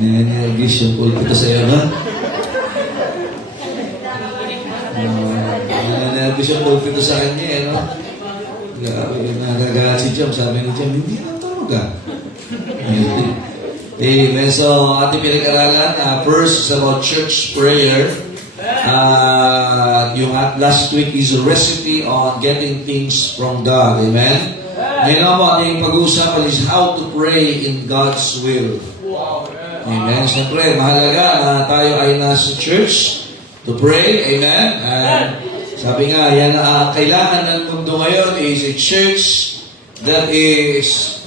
Ninervous yung pulpito sa'yo, ha? Ninervous yung pulpito sa kanya, eh, no? Nagagalit si Jom. Sabi ni Jom, hindi na tawag, ah. Amen. So, ating pinag-aralan, first is about church prayer. Yung last week is a recipe on getting things from God. Amen. Ngayon naman, ating pag-uusapan is how to pray in God's will. Amen. Siyempre, mahalaga na tayo ay nasa church to pray. Amen. And sabi nga, yan kailangan ng mundo ngayon is a church that is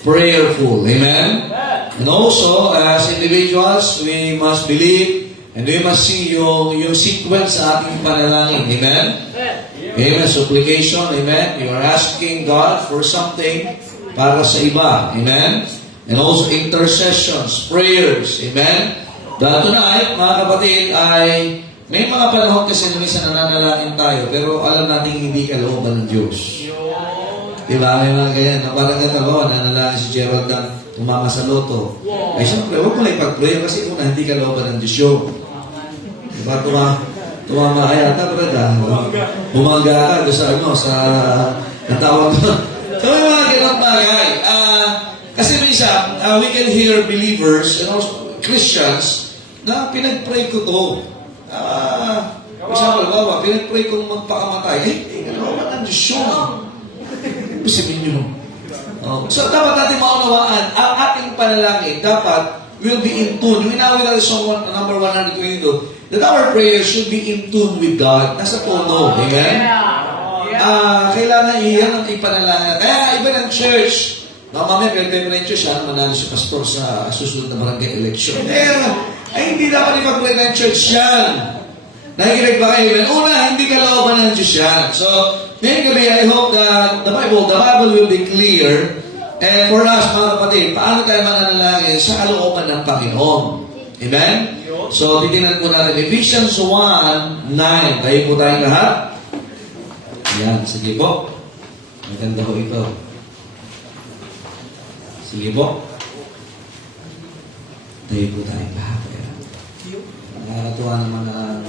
prayerful. Amen. And also, as individuals, we must believe and we must see yung sequence sa ating panalangin. Amen? Amen. Supplication. Amen. You are asking God for something para sa iba. Amen. And also intercessions, prayers. Amen. Dahil tonight, mga kapatid, ay may mga panahon kasi na minsan nananalangin tayo, pero alam natin hindi kalooban ng Diyos. Diba? May mga ganyan. Parang gano'n, nanalangin si Gerald na tumama sa loto. Ay, siyempre, huwag mo na ipag-pray kasi una, hindi ka looban ng Diyos yun. Diba? Tumama ka yata, brada. Bumangga ka doon sa, sa natawag doon. So, may mga ganang bagay. Kasi minsan, we can hear believers and also Christians na pinag-pray ko to. For example, pinag-pray ko magpakamatay. Hindi ka looban ng Diyos yun. Sabihin nyo. So, dapat natin maunawaan, ang ating panalangin, dapat will be in tune. Yung inawin natin sa number 122, that our prayer should be in tune with God. Nasa tono. Amen? Kailangan iyan ang ipanalangin. Kaya iba ng church. Mamaya, pero ng church, manalo si pastor sa susunod na barangay election. Ay, hindi dapat ipag-pray ng church yan. Nakikinig ba kayo? Una, hindi kalooban ng Diyos yan. So, ngayong gabi, I hope that the Bible will be clear. And for us, mga kapatid, paano tayo mananalangin sa kalooban ng Panginoon? Amen? So, titignan po natin. Ephesians 1:9. Tayo po tayong lahat. Yan, sige po. Maganda po ito. Sige po. Tayo po tayong lahat. Nakakatuwa naman ang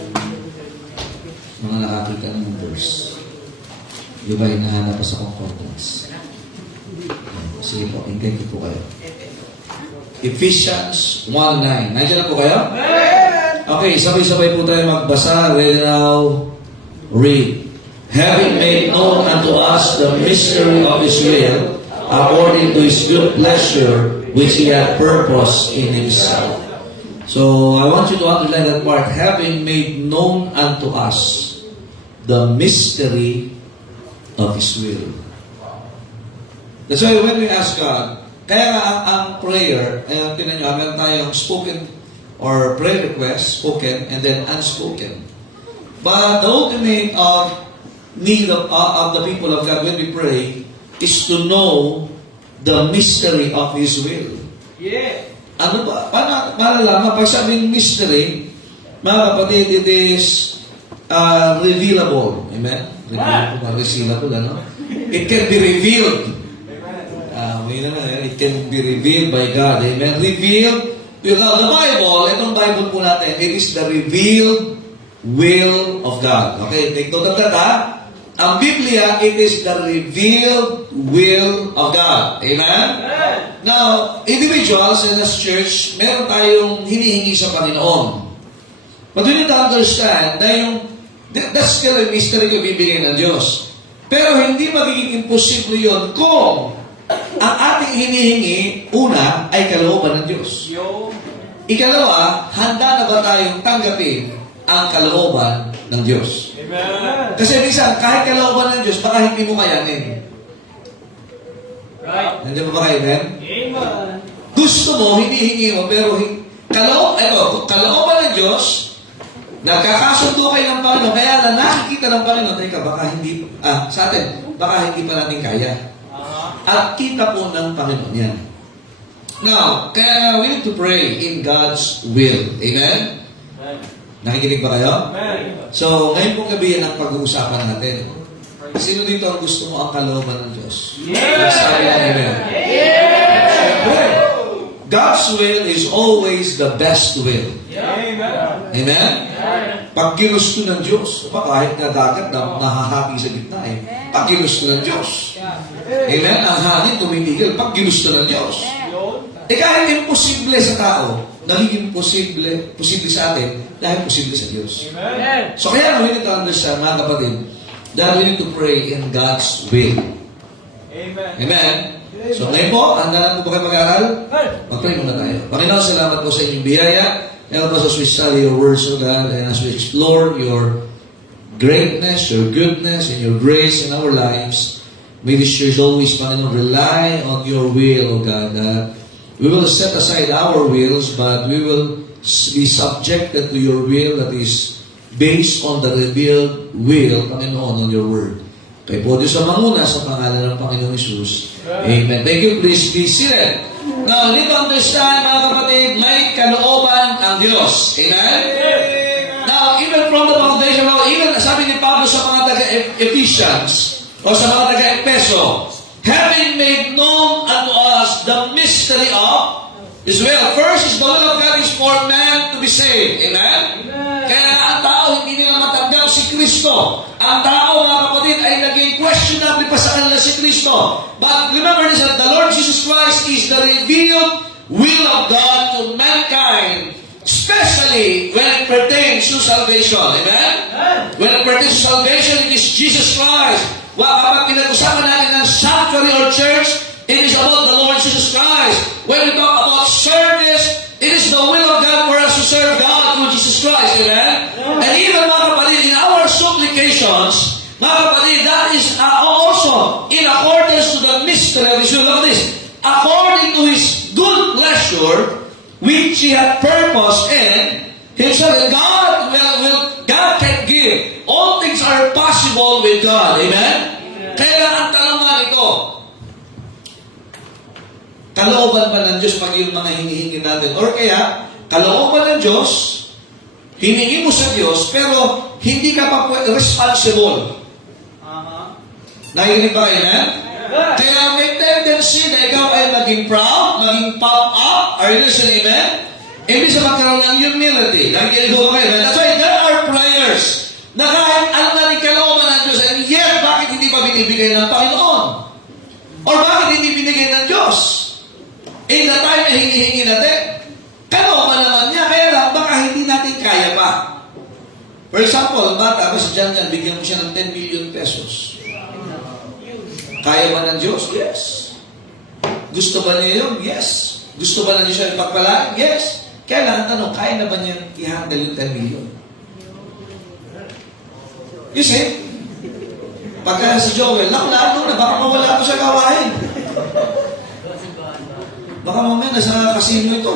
mga nakakita ng verse. Di ba, hinahanap pa sa concordance. Sige po, ingay ko po kayo. Ephesians 1:9. Nandiyan na po kayo? Okay, sabay-sabay po tayo magbasa. Ready now, read. Having made known unto us the mystery of His will, according to His good pleasure, which He had purposed in Himself. So, I want you to underline that part. Having made known unto us the mystery of His will. That's why when we ask God, kaya ang prayer, tinan nyo, meron tayong spoken or prayer request, spoken, and then unspoken. But the ultimate need of the people of God when we pray is to know the mystery of His will. Yeah. Ano ba? Paano malalaman? Pag sabing mystery, mga kapatid, it is revealable. Amen? Revealable, ano? It can be revealed. It can be revealed by God. Amen? Revealed. Without the Bible, itong Bible po natin, it is the revealed will of God. Okay? Take note of that, ha? Ang Biblia, it is the revealed will of God. Amen? Now, individuals in this church, meron tayong hinihingi sa Panginoon. But we need to understand na that's still a mystery yung bibigay ng Diyos. Pero hindi magiging imposible yun kung ang ating hinihingi, una, ay kalooban ng Diyos. Ikalawa, handa na ba tayong tanggapin ang kalooban ng Diyos? Amen. Kasi minsan, kahit kalooban ng Diyos, baka hindi mo kayanin. Right. Nandiyan ba kayo, amen? Amen. Gusto mo, hinihingi mo, pero kalooban ng Diyos, nagkakasundo kayo ng Panginoon, kaya na nakikita ng Panginoon, teka, baka hindi, sa atin, baka hindi pa natin kaya. At kita po ng Panginoon yan. Now, kaya we need to pray in God's will. Amen? Nakikinig ba kayo? So, ngayon pong gabi yan ang pag-uusapan natin. Sino dito ang gusto mo ang kalooban ng Diyos? Sabi ng amen. Siyempre. God's will is always the best will. Amen? Pag ginusto ng Diyos, kahit na dagat na nahahati sa gitna pag ginusto ng Diyos. Amen? Ang hangin tumitigil pag ginusto ng Diyos. Kahit imposible sa tao, nagiging posible sa atin dahil posible sa Diyos. So kaya we need to understand, mga kapatid, that we need to pray in God's will. Amen? So ngayon po, handa na po ba kayo mag-aaral? Mag-pray muna tayo. Panginoon, salamat po sa inyong biyaya. Help us as we study your words, O God, and as we explore your greatness, your goodness, and your grace in our lives. May this church always, Panginoon, rely on your will, O God. We will set aside our wills, but we will be subjected to your will that is based on the revealed will, Panginoon, on your word. Kaya po Diyos ang manguna sa pangalan ng Panginoon Jesus. Amen. Thank you. Please be seated. Now, need to understand, mga kapatid, may kalooban ang Diyos. Amen? Now, even from the foundation, even sabi ni Pablo sa mga taga-Ephesians, o sa mga taga-Epeso, having made known unto us the mystery of His will. First is the will of God is for man to be saved. Amen? Kaya ang tao hindi nila matanggap si Kristo. Ang tao, mga kapatid, ay naging questionable pa sa kanila si Kristo. But remember this, that the Lord Jesus Christ is the revealed will of God to mankind, especially when it pertains to salvation. Amen? When it pertains to salvation, it is Jesus Christ. Kapag pinag-usapan natin ng sanctuary or church, it is about the Lord Jesus Christ. When we talk about service, it is the will of God for us to serve God through Jesus Christ. Amen? And even, mga kapatid, in our supplications, mga kapatid, that is also in accordance to the mystery of His will. Look at this. According to His good pleasure, which He had purposed in Himself. And God can give. All things are possible with God. Amen? Kaya ang tanong nga ito, kalooban ba ng Diyos pag yung mga hinihingi natin? Or kaya, kalooban ng Diyos, hiningi mo sa Diyos, pero hindi ka pa responsible. Nakikinig ba kayo, amen? Kaya may tendency na ikaw ay maging proud, maging pump up. Are you listening, amen? Imbis na magkaroon ng humility. Nakikinig ba kayo, amen? That's why there are prayers na kahit alam na rin kalooban ng Diyos, and yet, bakit hindi pa binibigay ng Panginoon? Or bakit hindi binigay ng Diyos? In the time na hinihingi natin, kalooban naman niya, kaya lang, baka hindi natin kaya pa. For example, ang bata, si Jan, bigyan mo siya ng 10 million pesos. Kaya ba ng Diyos? Yes. Gusto ba niya yun? Yes. Gusto ba na niya siya ipagpalaan? Yes. Kaya lang, ang tanong, kaya na ba niya i-handle yung 10 million? You see? Pagka si Joel, naku, baka mawala ko sa gawain. Baka mamaya nasa casino ito.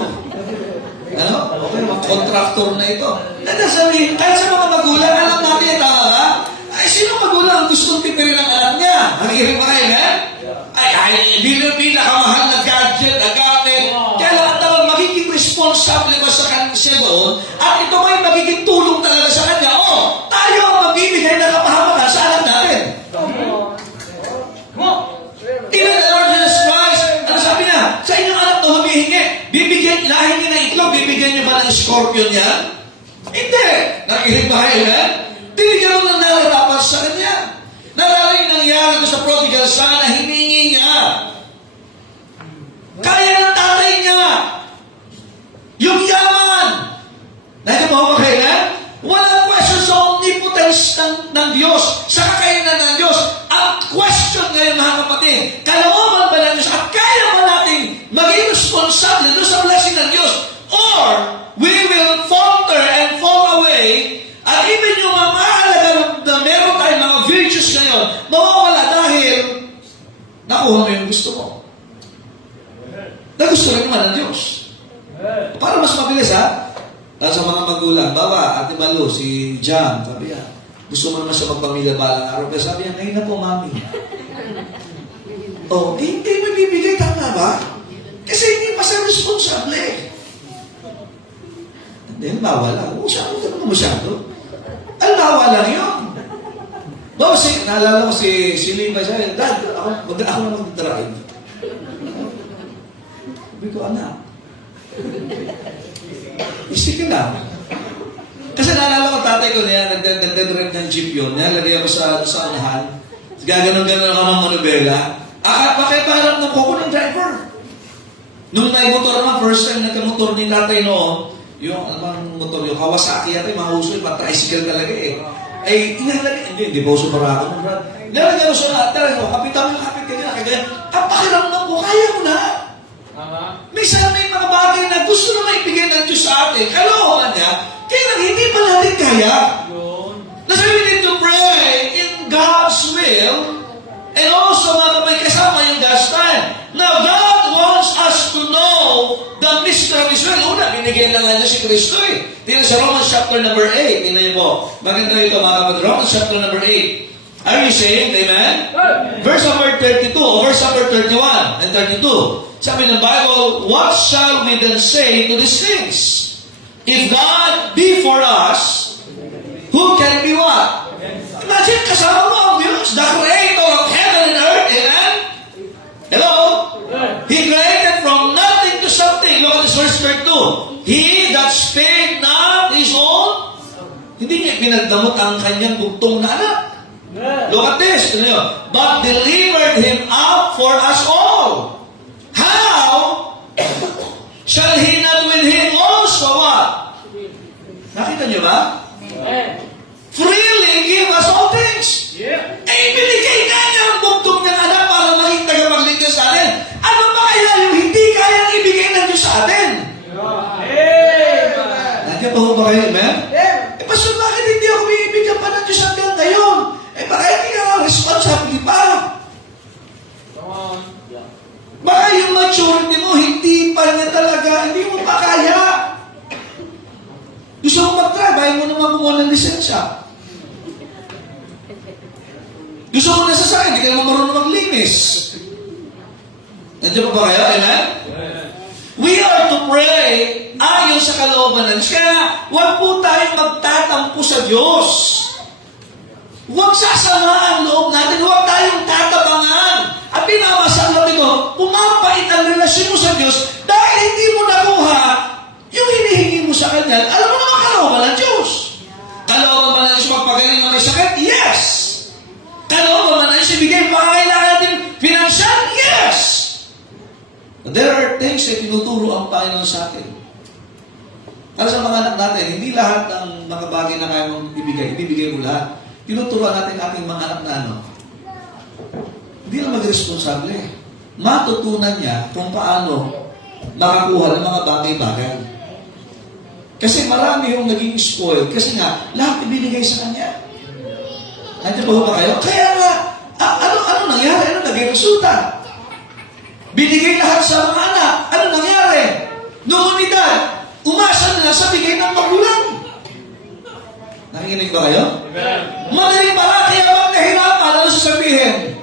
Ano? Okay, mga contractor na ito. Nagsasabi, kahit sa mga magulang, alam natin, tama ba? Ay, sino magulang ang gustong tipirin ng anak niya? Nakikinig ba kayo, ha? Ay, pinakamahal na gadget, na gamit. Kaya lang ang tawag, magiging responsable ba sa kanya doon? At ito may magiging tulong talaga sa kanya. Tayo ang magbibigay ng kapahamakan sa anak natin. Even the Lord Jesus Christ, ano sabi niya? Sa inyong anak na humihingi, lahingi ng itlog, bibigyan niyo ba ng scorpion yan? Hindi. Nakikinig ba kayo, ha? Binigyan mo ng nararapat sa kanya. Nalala yung nangyari ko sa prodigal son na hiningi niya. Kaya ng tatay niya. Yung yaman. Nandiyan mo ba kayo, ha? Walang question sa omnipotence ng Diyos, sa kakayanan ng Diyos. Ang question ngayon, mga kapatid, kalooban ba ng Diyos at kaya ba natin maging responsable doon sa blessing ng Diyos? Or, we will falter and fall away at even yung mga mahalaga na meron tayong mga virtues ngayon, mawawala dahil nakuha mo yung gusto mo. Na gusto rin naman ng Diyos. Para mas mabilis, ha? Sa mga magulang, Baba, Ate Malu, si John, sabi niya, gusto mo naman siya magpamilya balang araw. Pero sabi niya, ngayon na po, Mami. Hindi mo bibigay, tama ba? Kasi hindi pa siya responsable. Hindi, mawala. Masyado ka naman masyado. Alawa lang yun. Naalala ko si Lima siya, Dad, ako na mag-drive. Sabi ko, anak, Isipin lang. Kasi naalala ko tatay ko niya, nagdadrive ng jeep yun. Nalagay ako sa unahan. Gaganon-ganon ako ng manubela. Pakiparang ng kuko ng driver. Nung motor naman, first time nagkamotor ni tatay noon, yung motor, yung Kawasaki yata, yung mga uso, yung tricycle talaga eh. Ay, inalagay, hindi pa uso para ako. Nalagay ko sa lahat, kapitan mo, kapit ka nila, kaya pakiramdam ko, kaya mo na. Minsan may mga bagay na gusto na maibigay ng Diyos sa atin, kalokohan niya, kaya lang hindi pa natin kaya. That's why we need to pray in God's will, and also mga may kasama yung God's time. Now, God wants us to know the mystery of His will. Una, binigyan na nga niya si Kristo eh. Tingnan sa Romans chapter number 8. Tingnan niyo po. Maganda ito mga kapatid. Romans chapter number 8. Are you saying, amen? Verse number 32, or verse number 31 and 32. Sabi ng Bible, what shall we then say to these things? If God be for us, who can be what? Imagine, kasama mo ang Diyos, the creator of heaven and earth, amen? Hello? He created from nothing to something. Look at this verse 32. He that spared not his own, hindi niya pinagdamot ang kanyang bugtong na anak. Look at this. But delivered him up for us all. How shall he not with him also what? Nakita niyo ba? Freely give us all things. Eh, binigay ka niya ang bugtong niyang anak para maging tagapagligtas sa atin. Ano ba kaya yung hindi kayang ibigay ng Diyos sa atin? Nandiyan pa ho ba kayo, amen? Eh, pastor, bakit hindi ako bibigyan pa ng Diyos hanggang ngayon? Eh, baka hindi ka responsible pa. Baka yung maturity mo, hindi pa niya talaga, hindi mo pa kaya. Gusto mo mag-try, bahay mo naman kumuha ng lisensya. Gusto mo na sasakyan, hindi ka naman marunong maglinis. Nandiyan pa ba kayo? Amen? We are to pray ayon sa kalooban ng Diyos. Kaya, huwag po tayong magtatampo sa Diyos. Huwag sasama ang loob natin. Huwag tayong tatabangan. At pinamasabi ko, pumapait ang relasyon mo sa Diyos dahil hindi mo nakuha yung hinihingi mo sa Kanya. Alam mo naman kalooban ng Diyos. Kalooban ba ng Diyos magpagaling ng may sakit? Yes! Kalooban ba ng Diyos ibigay pangangailangan natin financial? Yes! But there are things na tinuturo ang Panginoon sa atin. Para sa mga anak natin, hindi lahat ng mga bagay na kaya mong ibibigay mo lahat. Tinuturuan natin ating mga anak na ano, hindi na mag-responsable. Matutunan niya kung paano makakuha ng mga bagay-bagay. Kasi marami yung naging spoiled. Kasi nga, lahat ibinigay sa kanya. Nandiyan ba kayo? Kaya nga, ano nangyari? Ano naging resulta? Binigay lahat sa mga anak. Ano nangyari? Noong unidad, umasa na sa bigay ng magulang. Nakikinig ba kayo? Madaling pala, kaya bang nahirapan, ano sasabihin?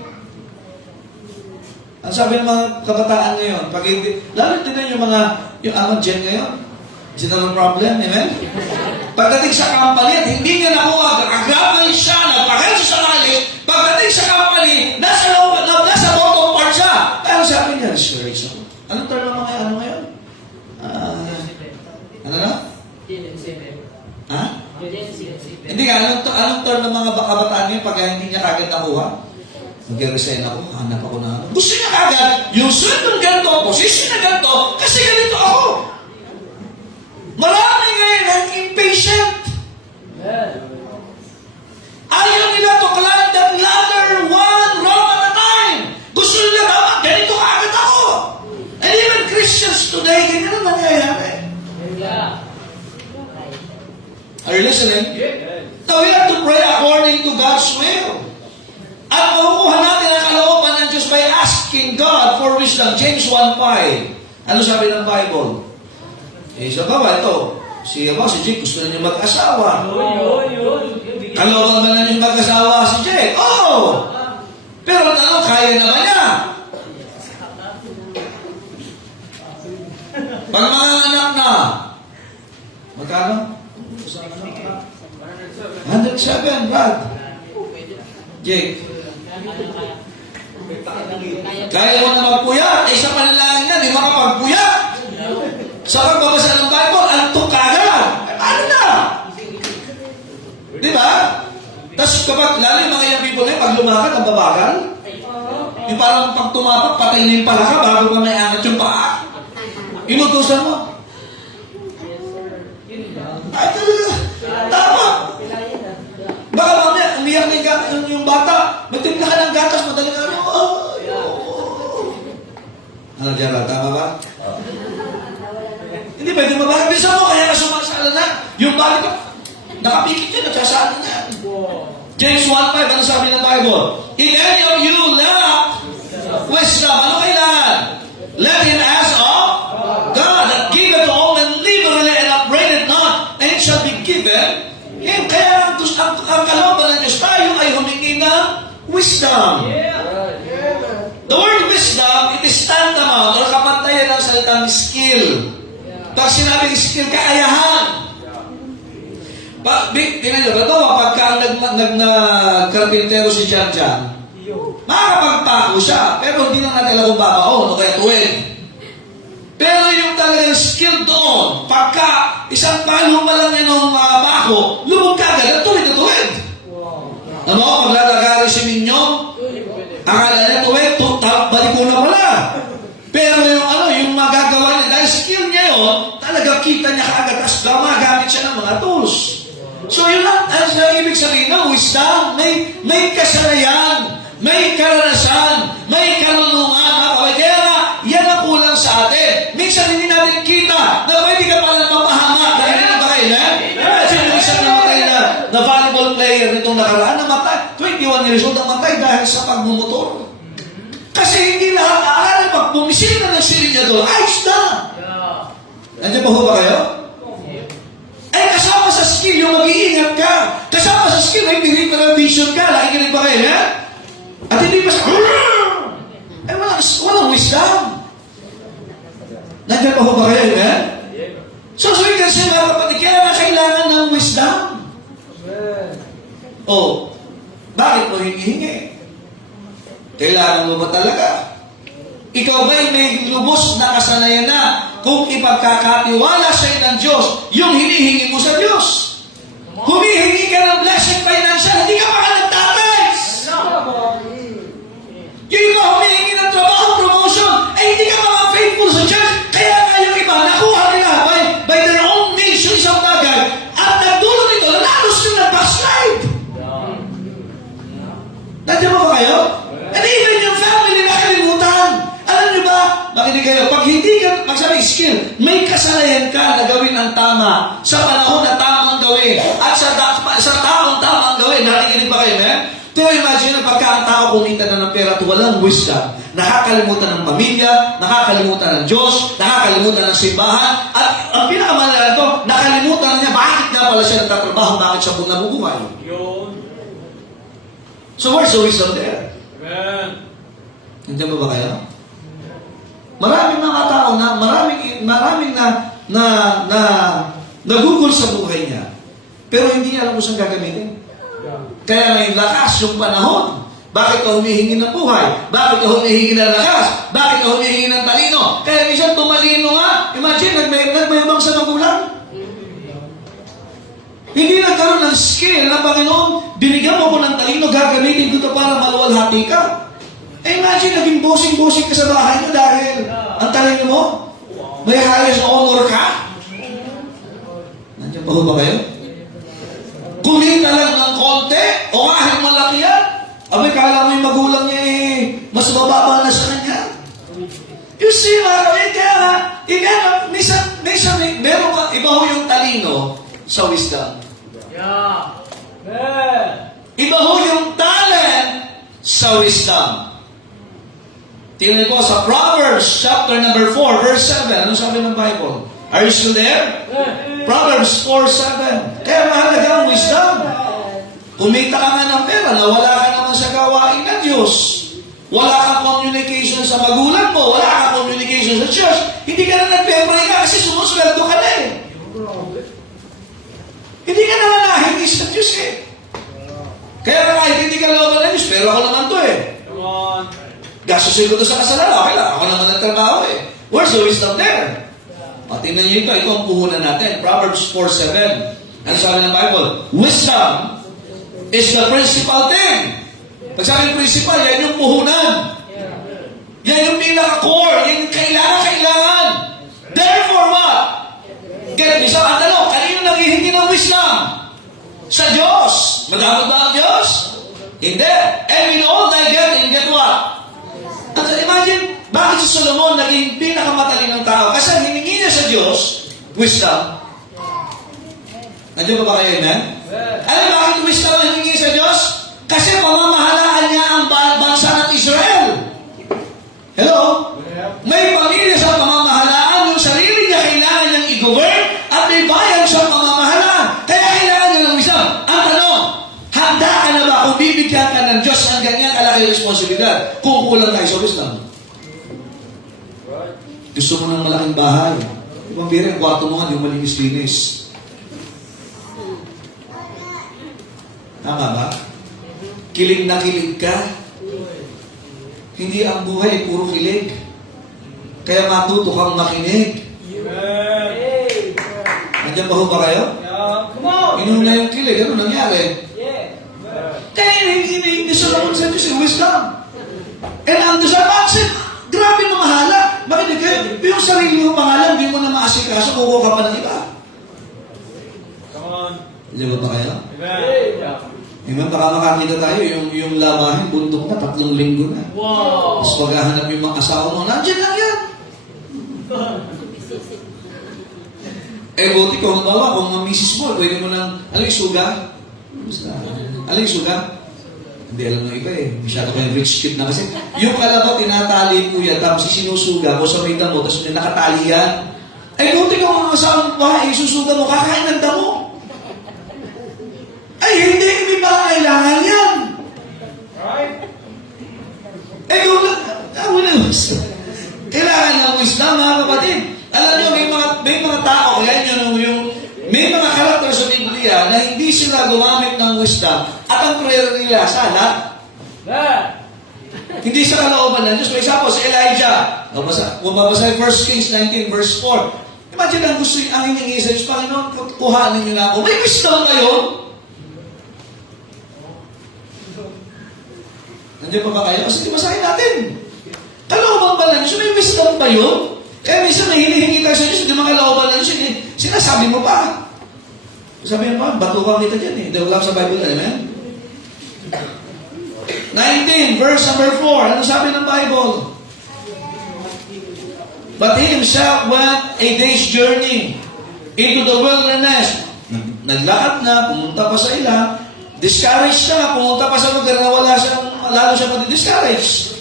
Ang sabi ng mga kabataan ngayon, pag hindi, lalo din yung amang gen ngayon, is it a problem? Amen? Pagdating sa company at hindi niya nakuha, agrabay siya, nagpakal siya sa lalit, pagdating sa company, nasa bottom part siya. Kaya sabi niya, restoration. Anong term ng mga ano ngayon? Ano na? Ha? Hindi ka, anong term ng mga kabataan ngayon pag hindi niya kagad nakuha? Mag-resign ako, hanap ako na. Gusto niya kagad, yung sweldo ng ganito, position na ganito, kasi ganito ako. Marami ngayon ang impatient. Ayaw nila to climb that ladder one round at a time. Gusto nila ba, ganito kagad ako. And even Christians today, ganyan ang nangyayari. Are you listening? So we have to pray according to God's will. At makukuha natin ang kalooban ng Diyos by asking God for wisdom. James 1:5. Ano sabi ng Bible? Isa ba ito? Si Jake gusto na niya mag-asawa. Kalooban ba na niya mag-asawa si Jake? Oo! Pero tanong, kaya naman niya. Pag mga anak na, magkano? 107, Brad. Jake. Kaya mo na magpuyat. Isa panalangin yan, di makapagpuyat. Sa pagbabasa ng Bible, antok ka agad. Ano na? Di ba? Tapos kapag, lalo yung mga young people ngayon, pag lumakad, ang babagal. Yung parang pag tumapak, patay na yung palaka bago pa may angat yung paa. Inutusan mo. Ay, talaga. Tama. Baka mamaya, umiyak na yung bata. Magtimpla ka ng gatas, madaling ano. Ano dyan ba? Tama ba? Hindi pwede mabahag. Bisa mo, kaya ka sumasala na. Yung balik ka, nakapikit yun, nagsasala na. James 1:5, ano sabi ng Bible? If any of you lack wisdom, ano kailangan? Let him ask of God, that giveth to all men liberally and upbraideth not, and it shall be given him. Kaya ang kalooban ng Diyos, tayo ay humingi ng wisdom. The word wisdom, it is tantamount or kapantayan ng salitang skill. Pag sinabing skill, kaayahan. Tingnan nyo, ito, pagka nagkarpintero si Jan, makakapagpako siya, pero hindi na natin alam kung babaon o kaya tuwid. Pero yung talagang skill doon, pagka isang palo pa lang yan ng mga bako, lumog ka agad at tuwid na tuwid. Ano, pag lalagari si Minyong, akala niya tuwid, balik ko na pala. Pero yung magagawa niya, dahil skill niya yun, talaga kita niya kaagad, tapos gumagamit siya ng mga tools. So yun lang, ang ibig sabihin ng wisdom, may kasanayan, may karanasan, may karunungan, kaya nga, yan ang kulang sa atin. Minsan hindi natin kita na pwede ka pala mapahamak dahil hindi ba kayo na? Imagine yung isang namatay na volleyball player nitong nakaraan, namatay, 21 years old, namatay dahil sa pagmumotor. Kasi hindi lahat akala pag bumisil na ng silinyador, ayos na! Nandiyan ba ho ba kayo? Ay, kasama sa skill yung mag-iingat ka. Kasama sa skill, may peripheral vision ka. Nakikinig ba kayo, ha? At hindi pa sa... Ay, walang wisdom. Nandiyan ba ho ba kayo, ha? So kasi mga kapatid, kaya na kailangan ng wisdom. Oh, bakit mo hinihingi? Kailangan mo ba talaga? Ikaw ba'y may lubos na kasanayan na kung ipagkakatiwala sa'yo ng Diyos yung hinihingi mo sa Diyos? Humihingi ka ng blessing financial, hindi ka baka nagtatax. Yung iba humihingi ng trabaho, promotion, ay hindi ka baka faithful sa church. Kaya nga yung iba, nakuha nila by their own means yung isang bagay at nagdulot nito, nalos yung nag-backslide. Nandiyan mo ba kayo? And even yung family nakalimutan. Alam niyo ba, makinig kayo, pag hindi ka, magsabi skill, may kasalayan ka na gawin ang tama sa panahon na tamang gawin at sa taong tamang gawin. Nakikinig ba kayo, eh? Pero imagine na pagka ang tao kumita na ng pera at walang wisdom, nakakalimutan ng pamilya, nakakalimutan ng Diyos, nakakalimutan ng simbahan, at ang pinakamalala ito, nakalimutan niya bakit nga pala siya nagtatrabaho, bakit siya nabubuhay. So where's the wisdom there? Nandiyan ba kayo? Maraming mga tao na, maraming nagugol sa buhay niya. Pero hindi niya alam kung saan gagamitin. Kaya ngayon lakas yung panahon. Bakit ka humihingi ng buhay? Bakit ka humihingi ng lakas? Bakit ka humihingi ng talino? Kaya minsan tumalino nga. Imagine, nagmayabang sa magulang. Hindi nagkaroon ng skill na Panginoon, binigyan mo ko ng talino, gagamitin ko ito para maluwalhati ka. Eh, imagine, naging bossing-bossing ka sa bahay mo dahil ang talino mo, may highest honor ka. Nandiyan ba ba kayo? Kumita lang ng konti, o kahit malaki yan, abay, kala mo yung magulang niya mas mababa na sa kanya. You see, kaya minsan, meron ka, iba ho yung talino sa wisdom. Iba ho yung talent sa wisdom. Tingnan ko sa Proverbs chapter number 4, verse 7. Ano sabi ng Bible? Are you still there? Proverbs 4:7. Kaya mahalaga ang wisdom. Kumita ka nga ng pera, nawala ka naman sa gawain ng Diyos. Wala kang communication sa magulang mo, wala kang communication sa church. Hindi ka na nagpe-pray ka kasi sumusweldo ka na eh. Hindi ka naman nahingi sa Diyos eh. Kaya kahit hindi ka looban ng Diyos, pero ako naman to eh. Gastusin ko to sa kasalanan, okay lang, ako naman ang trabaho eh. Where's the wisdom there? Tingnan niyo ito ang puhunan natin. Proverbs 4:7. Ano sabi ng Bible? Wisdom is the principal thing. Pag sabi ng principal, yan yung puhunan. Yan yung pinaka-core. Yan yung kailangan. Therefore what? Kaya isang ang tanong, kanino nanghihingi ng wisdom? Sa Diyos. Madamot ba ang Diyos? Hindi. And in all thy getting, get what? At imagine, bakit si Solomon naging pinakamatalinong tao? Kasi hiningi niya sa Diyos, wisdom. Nandiyan ba kayo, amen? Alam bakit wisdom ang hiningi sa Diyos? Kasi pamamahalaan niya ang bansa ng Israel. Hello? May pamilya sa pamamahalaan, yung sarili niya kailangan niyang i-govern, at may bayan sa pamamahalaan. Kaya kailangan niya ng wisdom. Ang tanong, handa ka na ba kung bibigyan ka ng Diyos ang ganyan kalaki responsibilidad kung kulang tayo sa wisdom? Gusto mo ng malaking bahay. Ibang bira, yung kwarto mo nga, yung malinis-linis. Tama ba? Kilig na kilig ka. Hindi ang buhay, puro kilig. Kaya matuto kang makinig. Nandiyan ba ho ba kayo? Inom na yung kilig. Ano nangyari? Kaya hindi Solomon sa Diyos yung wisdom. And ang desire, grabe na mahala. Bakit kayo? Yung sarili mong pangalan, hindi mo na maasikaso, kukuha ka pa ng iba. Nandiyan ba kayo? Amen. Baka makakita tayo, yung labahin, bundok na, 3 linggo na. Wow! Tapos paghahanap yung mga asawa mo, nandiyan lang yan. Buti ko, kung mga misis mo, pwede mo nang, alam yung suga? Alam yung suga? Hindi alam ng iba Masyado kayong rich kid na kasi. Yung kalabaw, tinatali po yan, tapos sinusuga ko sa may damo, tapos may nakatali yan. Buti ko, mga asawa mo, isusuga mo, kakain ng damo. Hindi pala kailangan yan. Kailangan ng wisdom, mga kapatid. Alam nyo, may mga tao, may mga karakter sa Biblia na hindi sila gumamit ng wisdom at ang prayer nila, sana, hindi sa kalooban ng Diyos. For example, si Elijah. Kung babasa 1 Kings 19, verse 4. Imagine ang gusto ang hiningi sa Diyos, Panginoon, kuhanin niyo na ako. May wisdom ba yun? Nandiyan pa ba kayo? Kasi dimasahin natin. Kalooban ba lang Diyos? May wisdom ba yun? Kaya minsan may hinihingi tayo sa Diyos, hindi makalooban lang Diyos. Sinasabi mo pa. Sabi mo pa, batukan kita dyan Hindi ko lang sa Bible, amen? 19, verse number 4. Ano sabi ng Bible? But he himself went a day's journey into the wilderness. Naglakad na, pumunta pa sa ilang, discouraged na, pumunta pa sa lugar na lalo siya madi-discourage.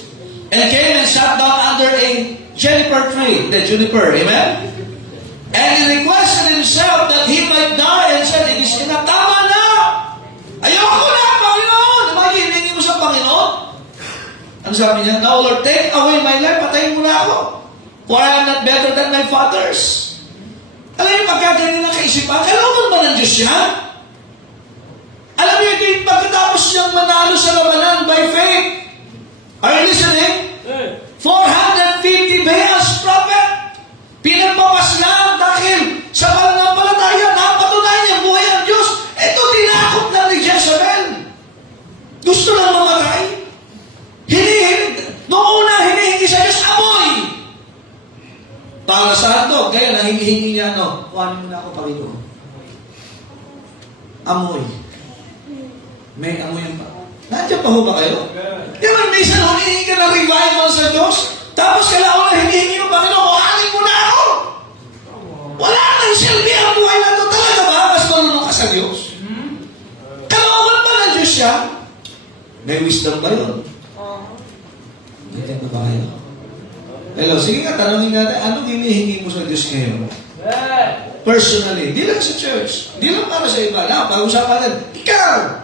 And came and sat down under a juniper tree. The juniper, amen? And he requested himself that he might die and said, it is enough. Tama na! Ayoko na, Panginoon! Hiningi mo sa Panginoon? Ano sabi niya? Now, Lord, take away my life. Patayin mo na ako. For I am not better than my fathers. Alam niyo, pagkaganyan ng kaisipan, kalooban ba ng Diyos yan? Alam niyo, ito yung pagkatapos niyang manalo sa labanan by faith. Are you listening? 450 Baal's prophet. Pinagpapaslang dahil sa pananampalataya, napatunayan niya buhay ang Diyos. Ito, tinakot na ni Jezebel. Gusto lang mamatay. Noong una, hinihingi sa Diyos, amoy. Para saan to? Kaya nahingi niya, kuhanin mo na ako, Panginoon. Amoy. May amoy yung nandiyan pa ho ba kayo? Diba, minsan humihingi ka ng revival sa Diyos, tapos kailangan na hinihingi mo, Panginoon, kuhanin mo na ako. Wala nang silbi ang buhay na ito. Talaga ba? Mas marunong ka sa Diyos? Kalooban ba ng Diyos siya? May wisdom ba yun? Nandiyan ba kayo? Hello, sige nga, tanongin natin, anong hinihingi mo sa Diyos ngayon? Personally, di lang sa church, di lang para sa iba. Pag-usapan natin, ikaw!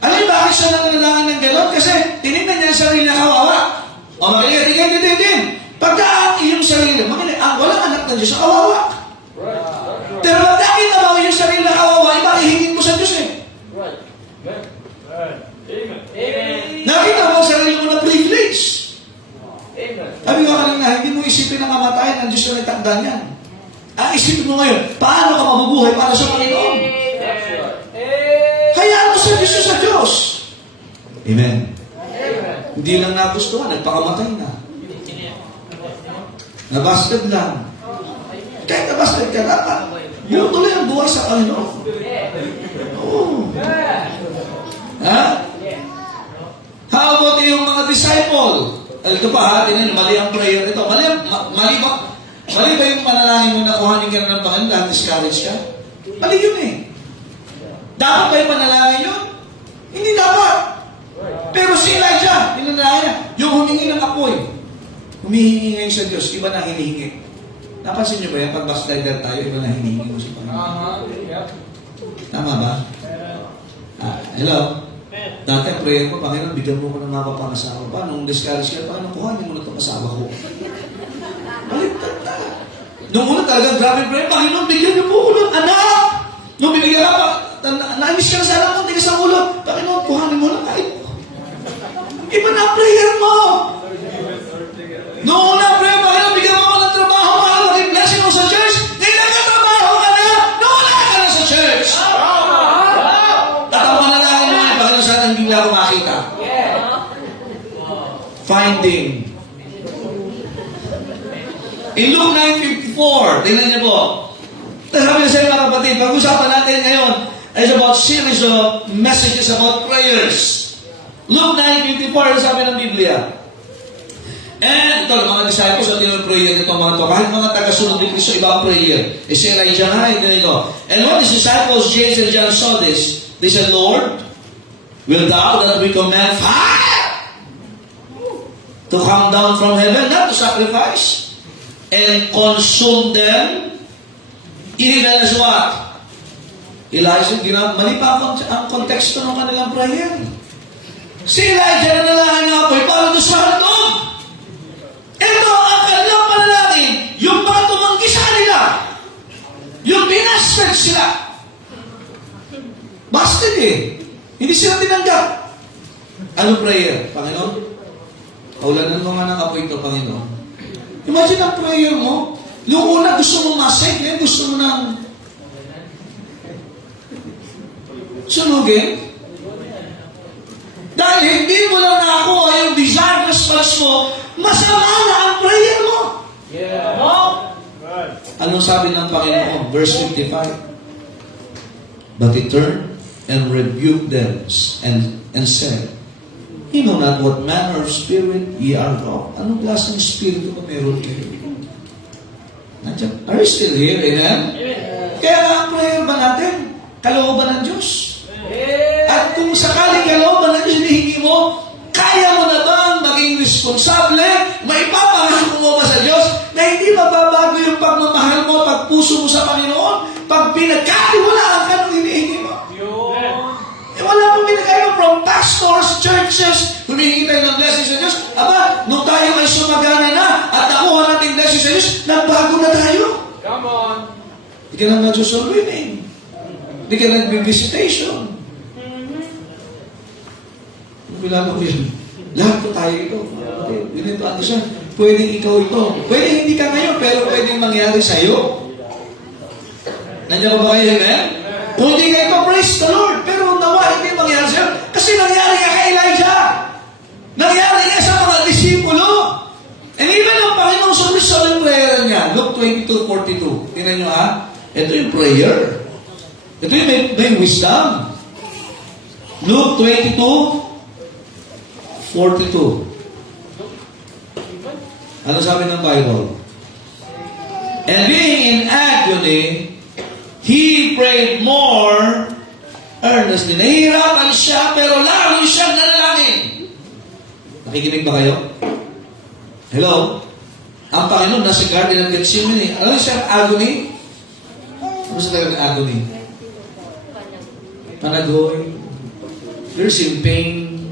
Alam niyo bakit siya nananalangin ng gano'n? Kasi tinignan niya ang sarili na kawawa. O makinig. Pagka yung sarili, walang anak na Diyos sa kawawa. Pero pag nakita mo yung sarili na kawawa, iba ihingin mo sa Diyos Nakita mo ang sarili mo na privilege. Sabi ko kanina, hindi mo isipin ang kamatayan, ang Diyos na nagtakda niyan. Ang isipin mo ngayon, paano ka mabubuhay para sa Panginoon? Hayaan mo sa Diyos sa Diyos. Amen. Hindi lang nagustuhan, nagpakamatay na. Nabastard lang. Kahit nabastard ka dapat, yun tuloy ang buhay sa Panginoon. Oo. Ha? How about yung mga disciple? Ito pa ha, tinan, mali ang prayer ito. Mali ba yung panalangin mo na kuhanin ka ng Panginoon dahil discourage ka? Mali yun eh. Dapat ba yung panalangin yun? Hindi dapat. Pero si Elijah, pinanalangin niya, yung humingi ng apoy. Humihingi ngayon sa Diyos, iba na hinihingi. Napansin niyo ba yan? Pag backslider tayo, iba na hinihingi mo sa Panginoon. Tama ba? Hello? Dati ang prayer ko, Panginoon, bigyan mo ko ng mapapangasawa pa. Nung discourage ka, Panginoon, kuhanin mo na itong asawa ko. Baliktad na. Nung una talaga, grabe prayer, Panginoon, bigyan niyo po ko ng anak. Nung binigyan ka pa, na-miss ka na sa anak ko, tigas ang ulo. Panginoon, kuhanin mo na kahit. Iba na ang prayer mo. Noong una, prayer, Panginoon, bigyan mo ko ng trabaho, para maging blessing mo sa church. Hindi nagkatrabaho ka na. Noong una ka na sa church. At ang manalangin mo ngayon, Panginoon, saan hindi na ako makita? Finding. In Luke 9:54, tingnan niyo po. Sabi sa mga kapatid, pag-usapan natin ngayon is about series of messages about prayers. Luke 9:54, sabi ng Biblia. And ito, mga disciples, at yung prayer nito mga ito, kahit mga taga-sunod ni Cristo, ibang prayer. E si Elijah nga, ito nito. And when his disciples, James and John, saw this, they said, Lord, will thou that we command fire to come down from heaven, not to sacrifice, and consume them? Even as what? Elijah, mali pa ang konteksto ng kanilang prayer. Si Elijah na nalangin nga po, para doon sa handog. Ito ang kanilang panalangin, yung mga tumanggi sa kanila, yung binasted sila. Busted eh. Hindi sila tinanggap. Ano prayer? Panginoon, kaulanan mo nga ng apoy ito, Panginoon. Imagine ang prayer mo. Yung una gusto mo masay, ngayon gusto mo ng sunugin. Dahil hindi mo lang nakakuha yung desire response mo, masama na ang prayer mo. Yeah. No? Anong sabi ng Panginoon? Verse 55. But he turned and rebuked them and said, you know not what manner of spirit ye are of. Anong klaseng spirito na meron kayo? Are you still here? Amen? Kaya ang prayer ba natin? Kalooban ng Diyos. At kung sakaling kalooban ng Diyos hinihingi mo, kaya mo na bang maging responsable? Maipapangako mo ba sa Diyos na hindi mababago yung pagmamahal mo, pagpuso mo sa Panginoon, pag pinagkaliwalaan ka nung hinihingi mo? Wala pong pinagkaiba from pastors, churches, humihingi tayo ng blessing sa Diyos. Aba, nung tayo ay sumagana na at nakuha natin blessing sa Diyos, nagbago na tayo. Come on. Hindi ka na nag-surveying. Hindi ka nag-visitation. Kilala ko yun. Lahat po tayo ito. Ganito, ano siya? Pwedeng ikaw ito. Pwedeng hindi ka ngayon, pero pwedeng mangyari sa'yo. Nandiyan ba kayo ngayon? Kung hindi ka ito, praise the Lord. Pero nawa, hindi mangyari sa'yo. Kasi nangyari ka kay Elijah. Nangyari ka sa mga disipulo. And even ang Panginoong sumisol yung prayer niya. Luke 22:42. Tingnan nyo ha. Ito yung prayer. Ito yung may wisdom. Luke 22:42. Ano sabi ng Bible? And being in agony, he prayed more earnestly. Nahihirapan siya, pero lalo siyang nanalangin. Nakikinig ba kayo? Hello? Ang Panginoon nasa Garden of Gethsemane. Ano siyang agony? Ano sa talagang agony? Panagoy. There's in pain,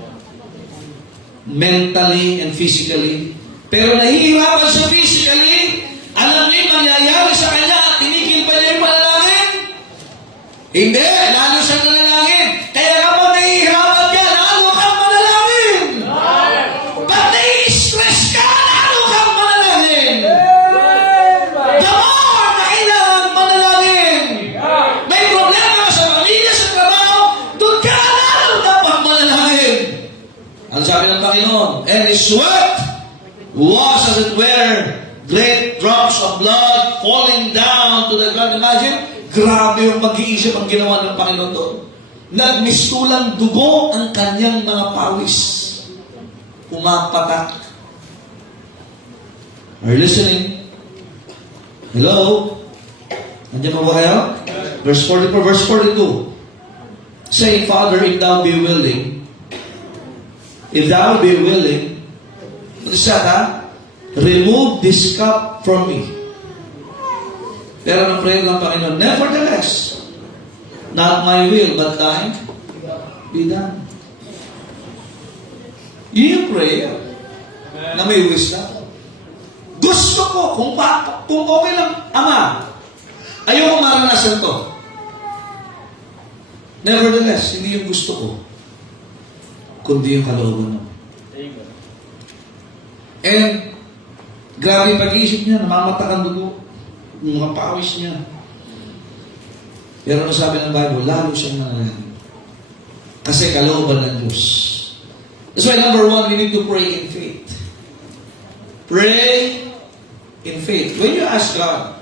mentally and physically. Pero nahihirapan siya physically, alam niya mangyayari sa kanya at tinigil pa niya yung panalangin? Hindi, lalo siyang nanalangin. Kaya kapag nahihirapan ka, lalo kang manalangin. Pag nai-stress ka, lalo kang manalangin. was, as it were, great drops of blood falling down to the ground. Imagine, grabe yung pag-iisip ang ginawa ng Panginoon doon. Nagmistulang dugo ang kanyang mga pawis. Pumapatak. Are you listening? Hello? Nandiyan pa ba kayo? Verse 44, verse 42. Say, Father, if thou be willing, what is that, ha? Remove this cup from me. Pero ang prayer ng Panginoon, nevertheless, not my will, but thine be done. Yun yung prayer na may wisdom. Gusto ko, kung okay lang, Ama, ayoko maranasan to. Nevertheless, hindi yung gusto ko, kundi yung kalooban mo. And, grabe yung pag-iisip niya, namamatakan dugo, yung mga pawis niya. Pero ano sabi ng Bible, lalo siyang manalangin. Kasi kalooban ng Diyos. That's why number one, we need to pray in faith. Pray in faith. When you ask God,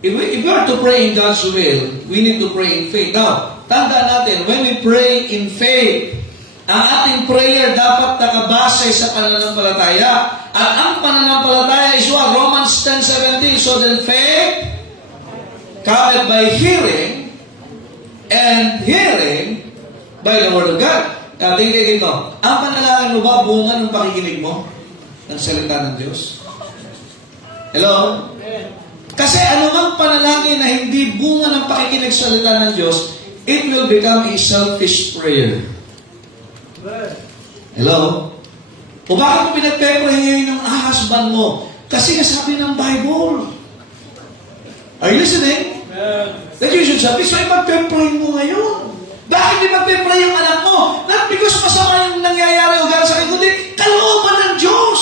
if we are to pray in God's will, we need to pray in faith. Now, tandaan natin, when we pray in faith, ang ating prayer dapat nakabase sa pananampalataya. At ang pananampalataya is what? Romans 10:17. So then faith cometh by hearing, and hearing by the word of God. Tingnan dito, ang panalangin mo ba bunga ng pakikinig mo ng salita ng Diyos? Hello? Kasi anumang panalangin na hindi bunga ng pakikinig sa salita ng Diyos, it will become a selfish prayer. Hello? O bakit mo pinagpe-pray ng husband mo? Kasi nasabi ng Bible. Are you listening? That you should sabi, so ipagpe-pray mo ngayon. Bakit di magpe-pray yung anak mo? Not because masama yung nangyayari o gano'n sa akin, kundi kalooban ng Diyos.